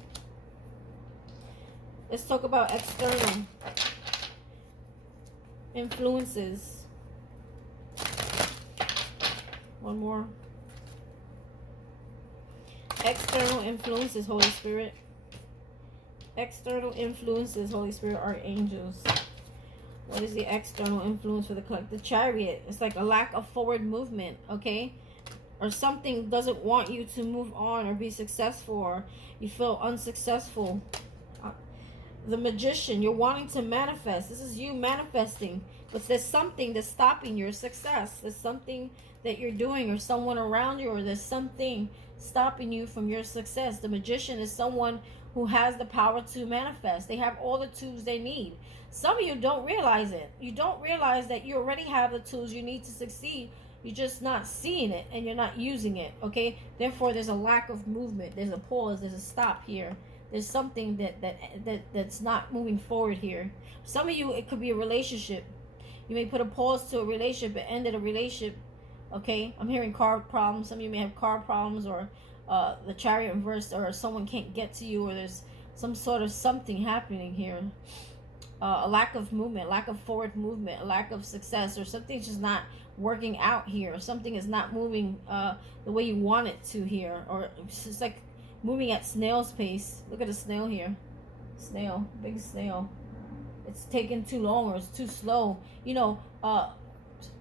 Let's talk about external influences. One more. External influences, Holy Spirit. External influences, Holy Spirit, archangels. What is the external influence for the collective? The Chariot. It's like a lack of forward movement, okay? Or something doesn't want you to move on or be successful, or you feel unsuccessful. The Magician. You're wanting to manifest. This is you manifesting. But there's something that's stopping your success. There's something that you're doing, or someone around you, or there's something stopping you from your success. The Magician is someone who has the power to manifest. They have all the tools they need. Some of you don't realize it. You don't realize that you already have the tools you need to succeed. You're just not seeing it, and you're not using it, okay? Therefore, there's a lack of movement. There's a pause. There's a stop here. There's something that's not moving forward here. Some of you, it could be a relationship. You may put a pause to a relationship, and ended a relationship, Okay, I'm hearing car problems. Some of you may have car problems, or the chariot reversed, or someone can't get to you, or there's some sort of something happening here. A lack of movement, lack of forward movement, a lack of success, or something's just not working out here. Something is not moving the way you want it to here, or it's just like moving at snail's pace. Look at the snail here. Snail, big snail. It's taking too long, or it's too slow. You know,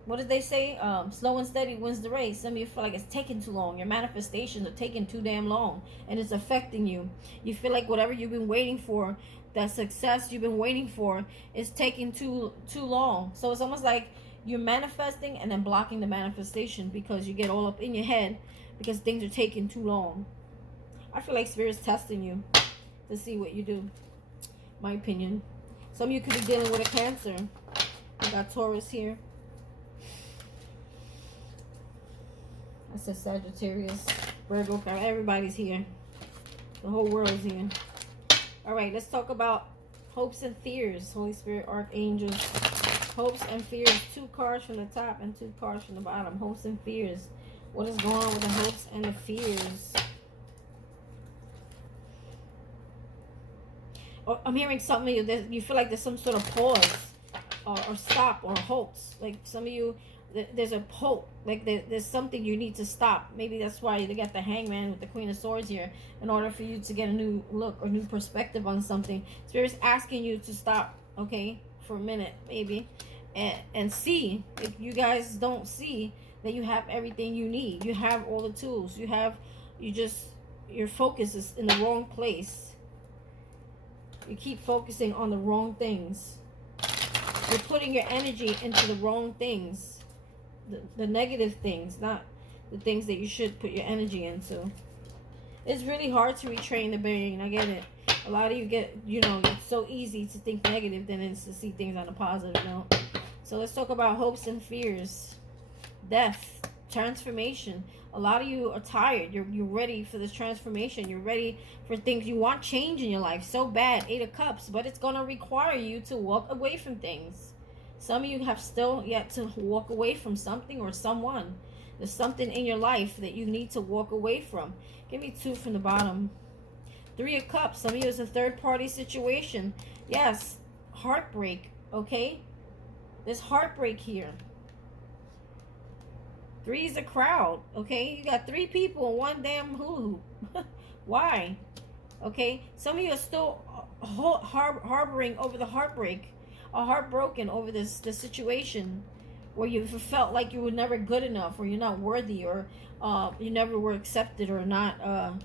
what did they say? Slow and steady wins the race. Some of you feel like it's taking too long. Your manifestations are taking too damn long, and it's affecting you. You feel like whatever you've been waiting for, that success you've been waiting for, is taking too long. So it's almost like you're manifesting and then blocking the manifestation because you get all up in your head because things are taking too long. I feel like Spirit's testing you to see what you do. My opinion. Some of you could be dealing with a Cancer. We got Taurus here. I said Sagittarius, Virgo, everybody's here. The whole world's here. All right, let's talk about hopes and fears. Holy Spirit, archangels, hopes and fears. 2 cards from the top and 2 cards from the bottom. Hopes and fears. What is going on with the hopes and the fears? Oh, I'm hearing something. You feel like there's some sort of pause or stop or halts. Like some of you, there's a hope, like there's something you need to stop. Maybe that's why they got the Hangman with the Queen of Swords here, in order for you to get a new look or new perspective on something. Spirit's asking you to stop, okay, for a minute maybe, and see. If you guys don't see that you have everything you need, you have all the tools, your focus is in the wrong place. You keep focusing on the wrong things. You're putting your energy into the wrong things. The negative things, not the things that you should put your energy into. It's really hard to retrain the brain. I get it. A lot of you get, it's so easy to think negative than it's to see things on a positive note. So let's talk about hopes and fears. Death, transformation. A lot of you are tired. You're ready for this transformation. You're ready for things. You want change in your life so bad. 8 of Cups, but it's going to require you to walk away from things. Some of you have still yet to walk away from something or someone. There's something in your life that you need to walk away from. Give me 2 from the bottom. 3 of Cups. Some of you is a third-party situation. Yes, heartbreak, okay? There's heartbreak here. 3 is a crowd, okay? You got 3 people in one damn hula hoop. Why? Okay? Some of you are still harboring over the heartbreak. Are heartbroken over this situation where you felt like you were never good enough, or you're not worthy, or you never were accepted or not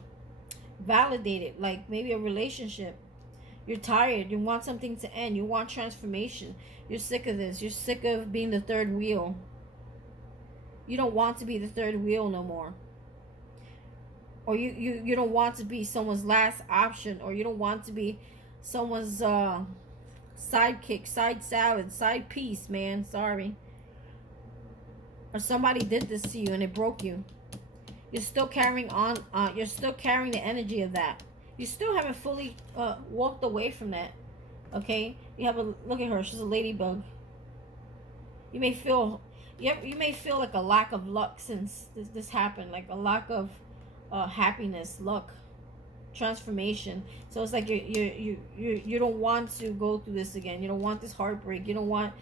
validated. Like maybe a relationship. You're tired. You want something to end. You want transformation. You're sick of this. You're sick of being the third wheel. You don't want to be the third wheel no more. Or you don't want to be someone's last option, or you don't want to be someone's sidekick, side salad, side piece, man. Sorry. Or somebody did this to you and it broke you. You're still carrying on. You're still carrying the energy of that. You still haven't fully walked away from that. Okay. You have a look at her. She's a ladybug. You may feel. You may feel like a lack of luck since this happened. Like a lack of happiness, luck, transformation. So it's like you don't want to go through this again. You don't want this heartbreak. You don't want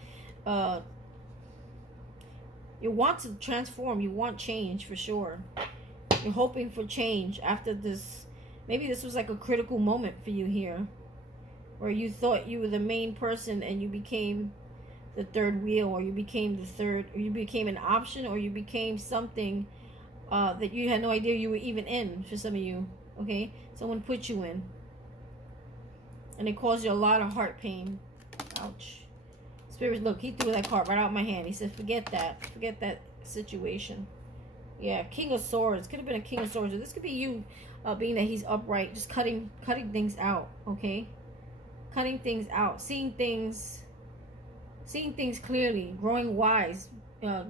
you want to transform. You want change for sure. You're hoping for change after this. Maybe this was like a critical moment for you here, where you thought you were the main person and you became the third wheel, or you became or you became an option, or you became something that you had no idea you were even in. For some of you, okay, someone put you in, and it caused you a lot of heart pain. Ouch. Spirit, look, he threw that card right out of my hand. He said, forget that situation. Yeah, King of Swords. Could have been a King of Swords. Or this could be you, being that he's upright, just cutting things out, okay? Cutting things out, seeing things clearly, growing wise,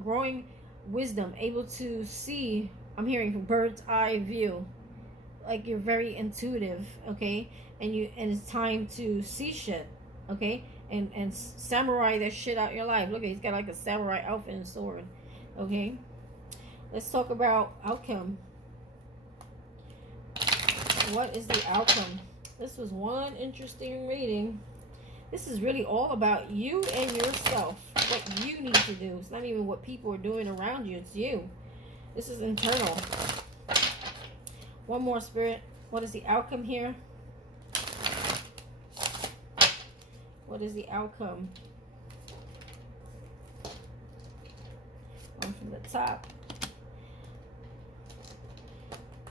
growing wisdom, able to see. I'm hearing from bird's eye view. Like you're very intuitive, okay? And it's time to see shit, okay? And samurai that shit out your life. Look, he's got like a samurai outfit and sword, okay? Let's talk about outcome. What is the outcome? This was one interesting reading. This is really all about you and yourself. What you need to do. It's not even what people are doing around you. It's you. This is internal. One more, Spirit. What is the outcome here? What is the outcome? One from the top.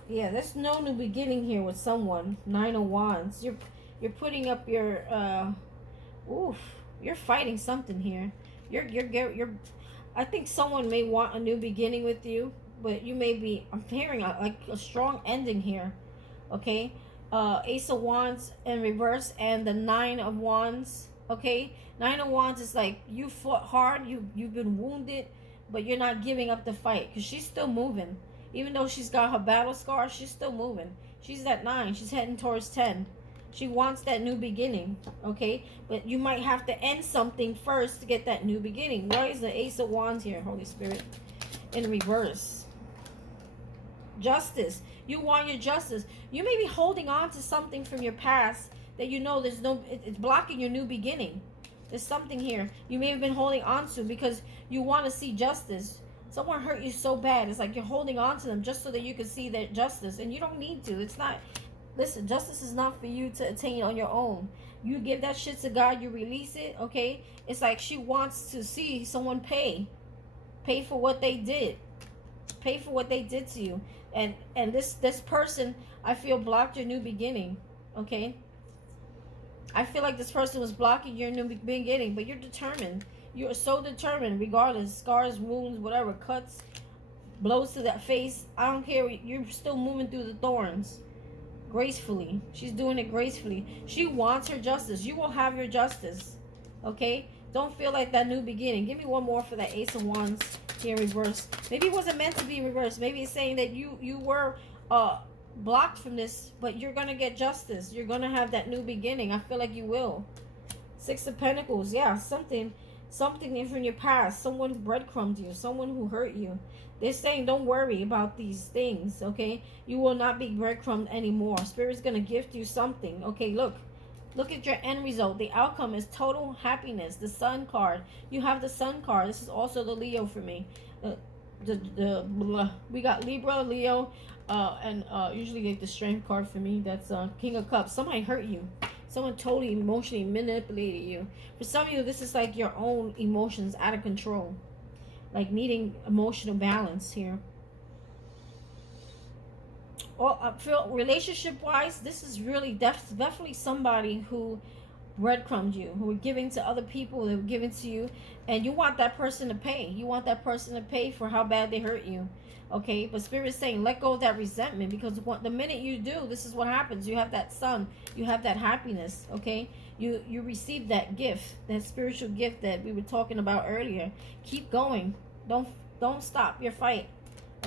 Yeah, there's no new beginning here with someone. 9 of Wands. You're putting up your you're fighting something here. You're I think someone may want a new beginning with you, but you may be, I'm hearing like a strong ending here. Okay? Ace of Wands in reverse and the 9 of Wands. Okay? 9 of Wands is like you fought hard, you've been wounded, but you're not giving up the fight because she's still moving. Even though she's got her battle scars, she's still moving. She's at 9. She's heading towards 10. She wants that new beginning, okay? But you might have to end something first to get that new beginning. Why is the Ace of Wands here, Holy Spirit? In reverse. Justice. You want your justice. You may be holding on to something from your past that you know it's blocking your new beginning. There's something here you may have been holding on to because you want to see justice. Someone hurt you so bad. It's like you're holding on to them just so that you can see their justice. And you don't need to. It's not. Listen, justice is not for you to attain on your own. You give that shit to God. You release it, okay? It's like she wants to see someone pay. Pay for what they did. Pay for what they did to you. And this person, I feel, blocked your new beginning, okay? I feel like this person was blocking your new beginning, but you're determined. You are so determined, regardless, scars, wounds, whatever, cuts, blows to that face. I don't care. You're still moving through the thorns gracefully. She's doing it gracefully. She wants her justice. You will have your justice, okay? Don't feel like that new beginning. Give me one more for that Ace of Wands here in reverse. Maybe it wasn't meant to be reversed. Maybe it's saying that you were blocked from this, but you're going to get justice. You're going to have that new beginning. I feel like you will. 6 of Pentacles. Yeah, something from your past, someone who breadcrumbed you, someone who hurt you. They're saying don't worry about these things, okay? You will not be breadcrumbed anymore. Spirit's going to gift you something, okay? Look at your end result. The outcome is total happiness. The Sun card. You have the Sun card. This is also the Leo for me. We got Libra, Leo, and usually get the Strength card for me. That's King of Cups. Somebody hurt you. Someone totally emotionally manipulated you. For some of you, this is like your own emotions out of control. Like needing emotional balance here. Or I feel relationship-wise, this is really definitely somebody who breadcrumbed you, who were giving to other people, they were giving to you, and you want that person to pay. You want that person to pay for how bad they hurt you. Okay, but Spirit is saying let go of that resentment, because the minute you do, this is what happens. You have that Sun, you have that happiness. Okay, you receive that gift, that spiritual gift that we were talking about earlier. Keep going. Don't stop your fight.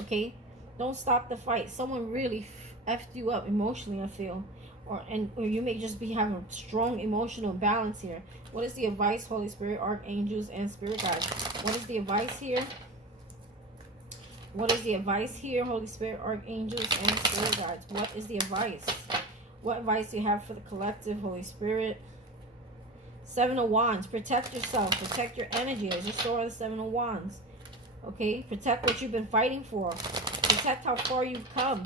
Okay, don't stop the fight. Someone really effed you up emotionally, I feel, or you may just be having strong emotional balance here. What is the advice, Holy Spirit, archangels, and spirit guides? What is the advice here? What is the advice here, Holy Spirit, archangels, and spirit guides? What is the advice? What advice do you have for the collective, Holy Spirit? 7 of Wands. Protect yourself. Protect your energy. I just saw the 7 of Wands. Okay? Protect what you've been fighting for. Protect how far you've come.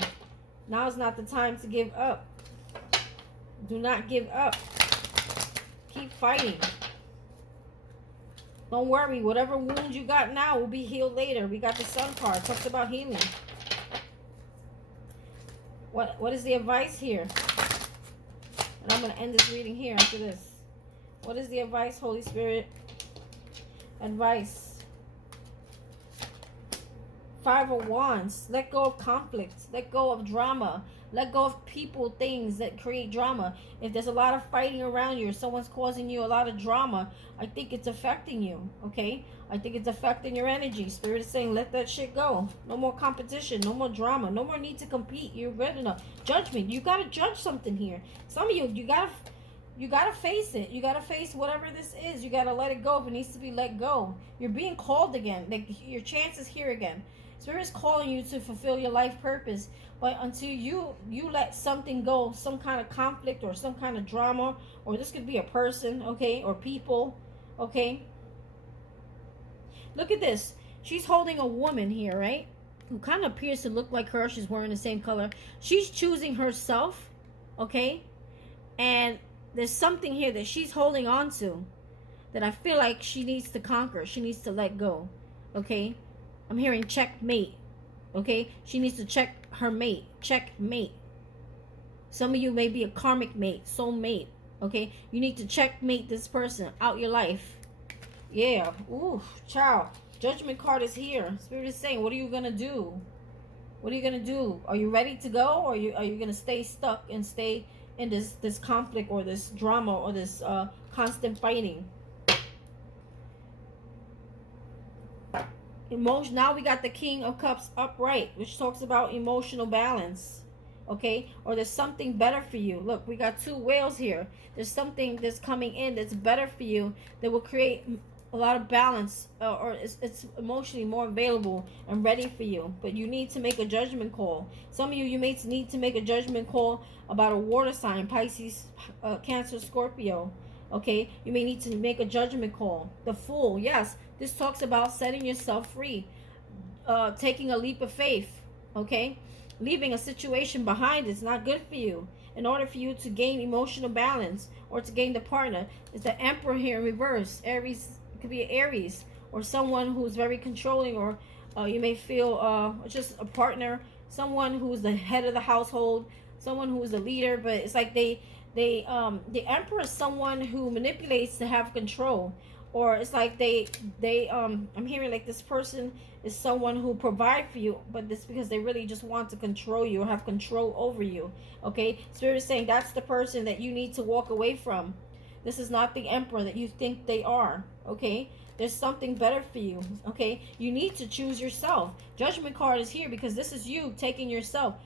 Now is not the time to give up. Do not give up. Keep fighting. Don't worry. Whatever wounds you got now will be healed later. We got the Sun card. Talks about healing. What is the advice here? And I'm going to end this reading here after this. What is the advice, Holy Spirit? Advice. 5 of Wands. Let go of conflicts. Let go of drama. Let go of people, things that create drama. If there's a lot of fighting around you, or someone's causing you a lot of drama, I think it's affecting you, okay? I think it's affecting your energy. Spirit is saying, let that shit go. No more competition. No more drama. No more need to compete. You're good enough. Judgment. You got to judge something here. Some of you got to face it. You got to face whatever this is. You got to let it go if it needs to be let go. You're being called again. Like, your chance is here again. Spirit's calling you to fulfill your life purpose. But until you let something go, some kind of conflict or some kind of drama, or this could be a person, okay, or people, okay. Look at this. She's holding a woman here, right? Who kind of appears to look like her. She's wearing the same color. She's choosing herself, okay? And there's something here that she's holding on to that I feel like she needs to conquer. She needs to let go, okay? I'm hearing checkmate, okay? She needs to check her mate. Checkmate. Some of you may be a karmic mate, soulmate, okay? You need to checkmate this person out your life. Yeah. Ooh, child. Judgment card is here. Spirit is saying, what are you going to do? What are you going to do? Are you ready to go? Or are you going to stay stuck and stay in this conflict or this drama or this constant fighting? Emotion. Now we got the King of Cups upright, which talks about emotional balance. Okay? Or there's something better for you. Look, we got two whales here. There's something that's coming in that's better for you that will create a lot of balance, or it's emotionally more available and ready for you. But you need to make a judgment call. Some of you may need to make a judgment call about a water sign, Pisces, Cancer, Scorpio. Okay, you may need to make a judgment call. The Fool, yes, this talks about setting yourself free, taking a leap of faith. Okay, leaving a situation behind is not good for you. In order for you to gain emotional balance or to gain the partner, is the Emperor here in reverse. Aries. Could be Aries or someone who's very controlling, or you may feel just a partner, someone who's the head of the household, someone who is the leader. But it's like the Emperor is someone who manipulates to have control, or it's like I'm hearing like this person is someone who provide for you, but this because they really just want to control you or have control over you. Okay, Spirit is saying that's the person that you need to walk away from. This is not the Emperor that you think they are, okay? There's something better for you, okay? You need to choose yourself. Judgment card is here because this is you taking yourself,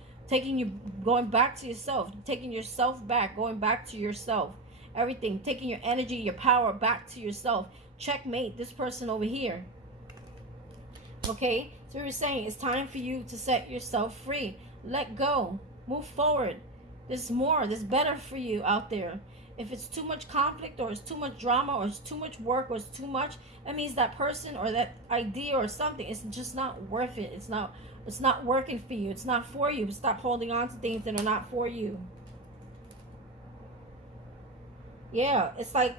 going back to yourself, taking yourself back, going back to yourself. Everything, taking your energy, your power back to yourself. Checkmate this person over here, okay? So we're saying it's time for you to set yourself free. Let go. Move forward. There's more. There's better for you out there. If it's too much conflict or it's too much drama or it's too much work or it's too much, that means that person or that idea or something is just not worth it. It's not working for you. It's not for you. Stop holding on to things that are not for you. Yeah, it's like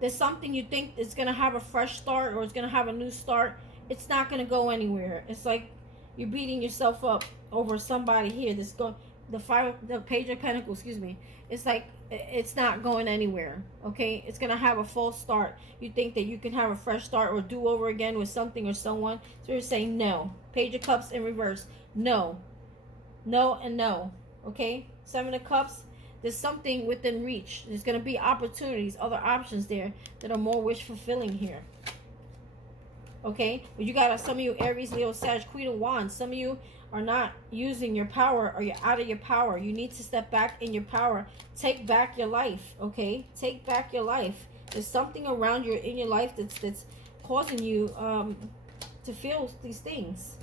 there's something you think is going to have a fresh start or it's going to have a new start. It's not going to go anywhere. It's like you're beating yourself up over somebody here that's going, the Page of Pentacles, excuse me. It's like it's not going anywhere, okay? It's going to have a false start. You think that you can have a fresh start or do over again with something or someone. So you're saying no. Page of Cups in reverse. No. No and no, okay? Seven of Cups. There's something within reach. There's going to be opportunities, other options there that are more wish fulfilling here. Okay? But you got some of you, Aries, Leo, Sag, Queen of Wands. Some of you are not using your power, or you're out of your power. You need to step back in your power. Take back your life, okay? Take back your life. There's something around you in your life that's causing you to feel these things,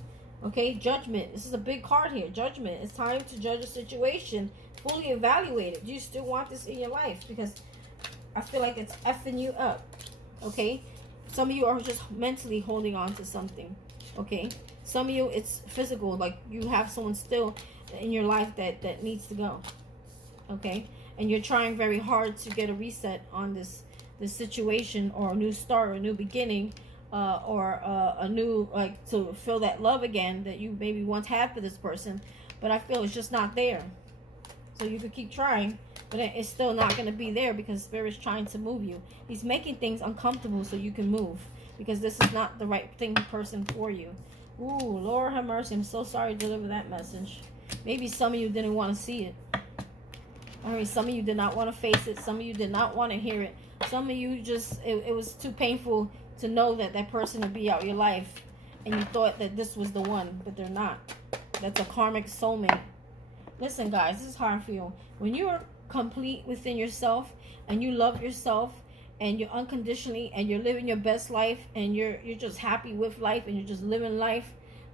okay? Judgment. This is a big card here. Judgment. It's time to judge a situation. Fully evaluate it. Do you still want this in your life? Because I feel like it's effing you up, okay? Some of you are just mentally holding on to something, okay? Some of you, it's physical, like you have someone still in your life that needs to go, okay? And you're trying very hard to get a reset on this situation, or a new start, or a new beginning, or a new, like, to feel that love again that you maybe once had for this person. But I feel it's just not there. So you could keep trying, but it's still not going to be there because Spirit's trying to move you. He's making things uncomfortable so you can move, because this is not the right person for you. Ooh, Lord have mercy. I'm so sorry to deliver that message. Maybe some of you didn't want to see it. I mean, some of you did not want to face it. Some of you did not want to hear it. Some of you just, it was too painful to know that that person would be out your life. And you thought that this was the one, but they're not. That's a karmic soulmate. Listen, guys, this is how I feel. When you are complete within yourself and you love yourself and you're unconditionally and you're living your best life and you're just happy with life and you're just living life,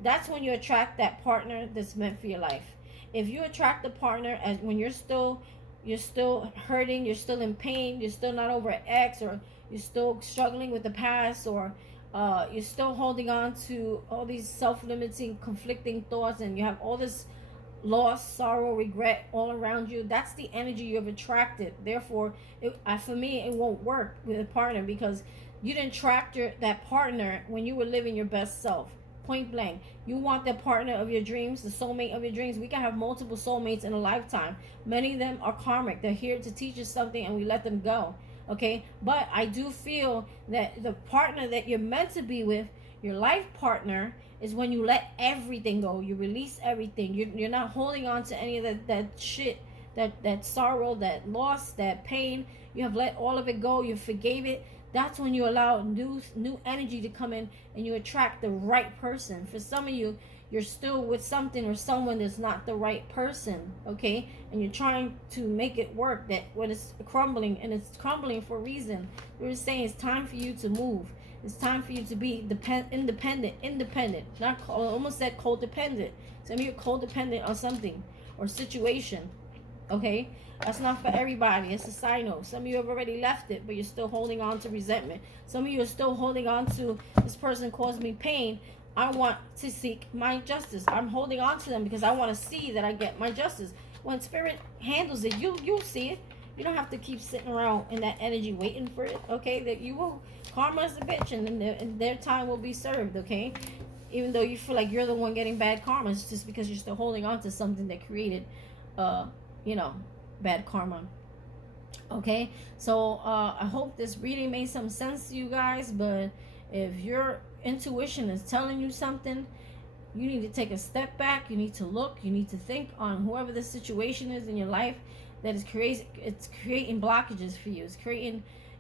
that's when you attract that partner that's meant for your life. If you attract a partner as when you're still hurting, you're still in pain, you're still not over an ex, or you're still struggling with the past, or you're still holding on to all these self-limiting, conflicting thoughts, and you have all this loss, sorrow, regret all around you, that's the energy you have attracted. Therefore, for me, it won't work with a partner, because you didn't attract that partner when you were living your best self. Point blank. You want the partner of your dreams, the soulmate of your dreams. We can have multiple soulmates in a lifetime. Many of them are karmic. They're here to teach us something, and we let them go. Okay? But I do feel that the partner that you're meant to be with, your life partner, is when you let everything go. You release everything. You're not holding on to any of that shit, that sorrow, that loss, that pain. You have let all of it go. You forgave it. That's when you allow new energy to come in, and you attract the right person. For some of you, you're still with something or someone that's not the right person, okay? And you're trying to make it work, that when it's crumbling, and it's crumbling for a reason. We're saying it's time for you to move. It's time for you to be independent. Not almost said codependent. Some of you are codependent on something or situation, okay? That's not for everybody. It's a side note. Some of you have already left it, but you're still holding on to resentment. Some of you are still holding on to, this person caused me pain. I want to seek my justice. I'm holding on to them because I want to see that I get my justice. When spirit handles it, you'll see it. You don't have to keep sitting around in that energy waiting for it, okay? That you will. Karma is a bitch, and their time will be served, okay? Even though you feel like you're the one getting bad karma, it's just because you're still holding on to something that created, bad karma. Okay, so I hope this reading made some sense to you guys. But if your intuition is telling you something, you need to take a step back. You need to look. You need to think on whoever the situation is in your life that is creating blockages for you.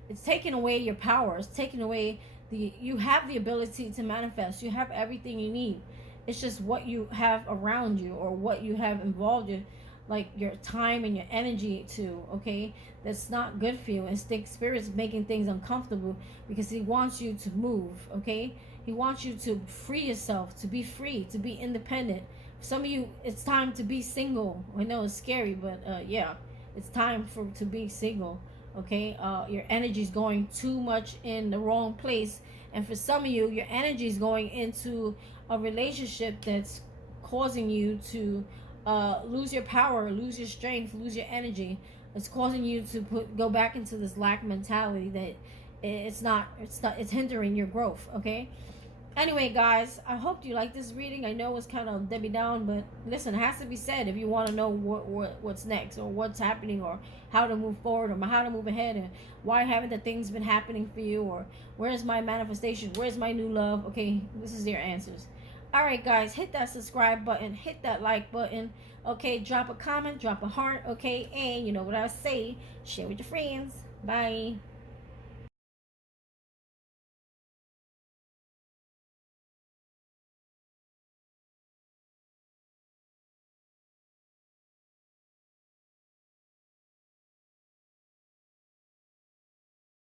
It's taking away your power. It's taking away you have the ability to manifest. You have everything you need. It's just what you have around you, or what you have involved you, like your time and your energy to, okay? That's not good for you. And spirit's making things uncomfortable because he wants you to move, okay? He wants you to free yourself, to be free, to be independent. Some of you, it's time to be single. I know it's scary, but yeah, it's time to be single, okay? Your energy is going too much in the wrong place. And for some of you, your energy is going into a relationship that's causing you to lose your power, lose your strength, lose your energy. It's causing you to go back into this lack mentality that it's hindering your growth, okay? Anyway, guys, I hope you like this reading. I know it's kind of Debbie Down, but listen, it has to be said if you want to know what's next, or what's happening, or how to move forward, or how to move ahead, and why haven't the things been happening for you, or where's my manifestation, where's my new love. Okay, this is your answers. All right, guys, hit that subscribe button, hit that like button, okay? Drop a comment, drop a heart, okay? And you know what I say, share with your friends. Bye.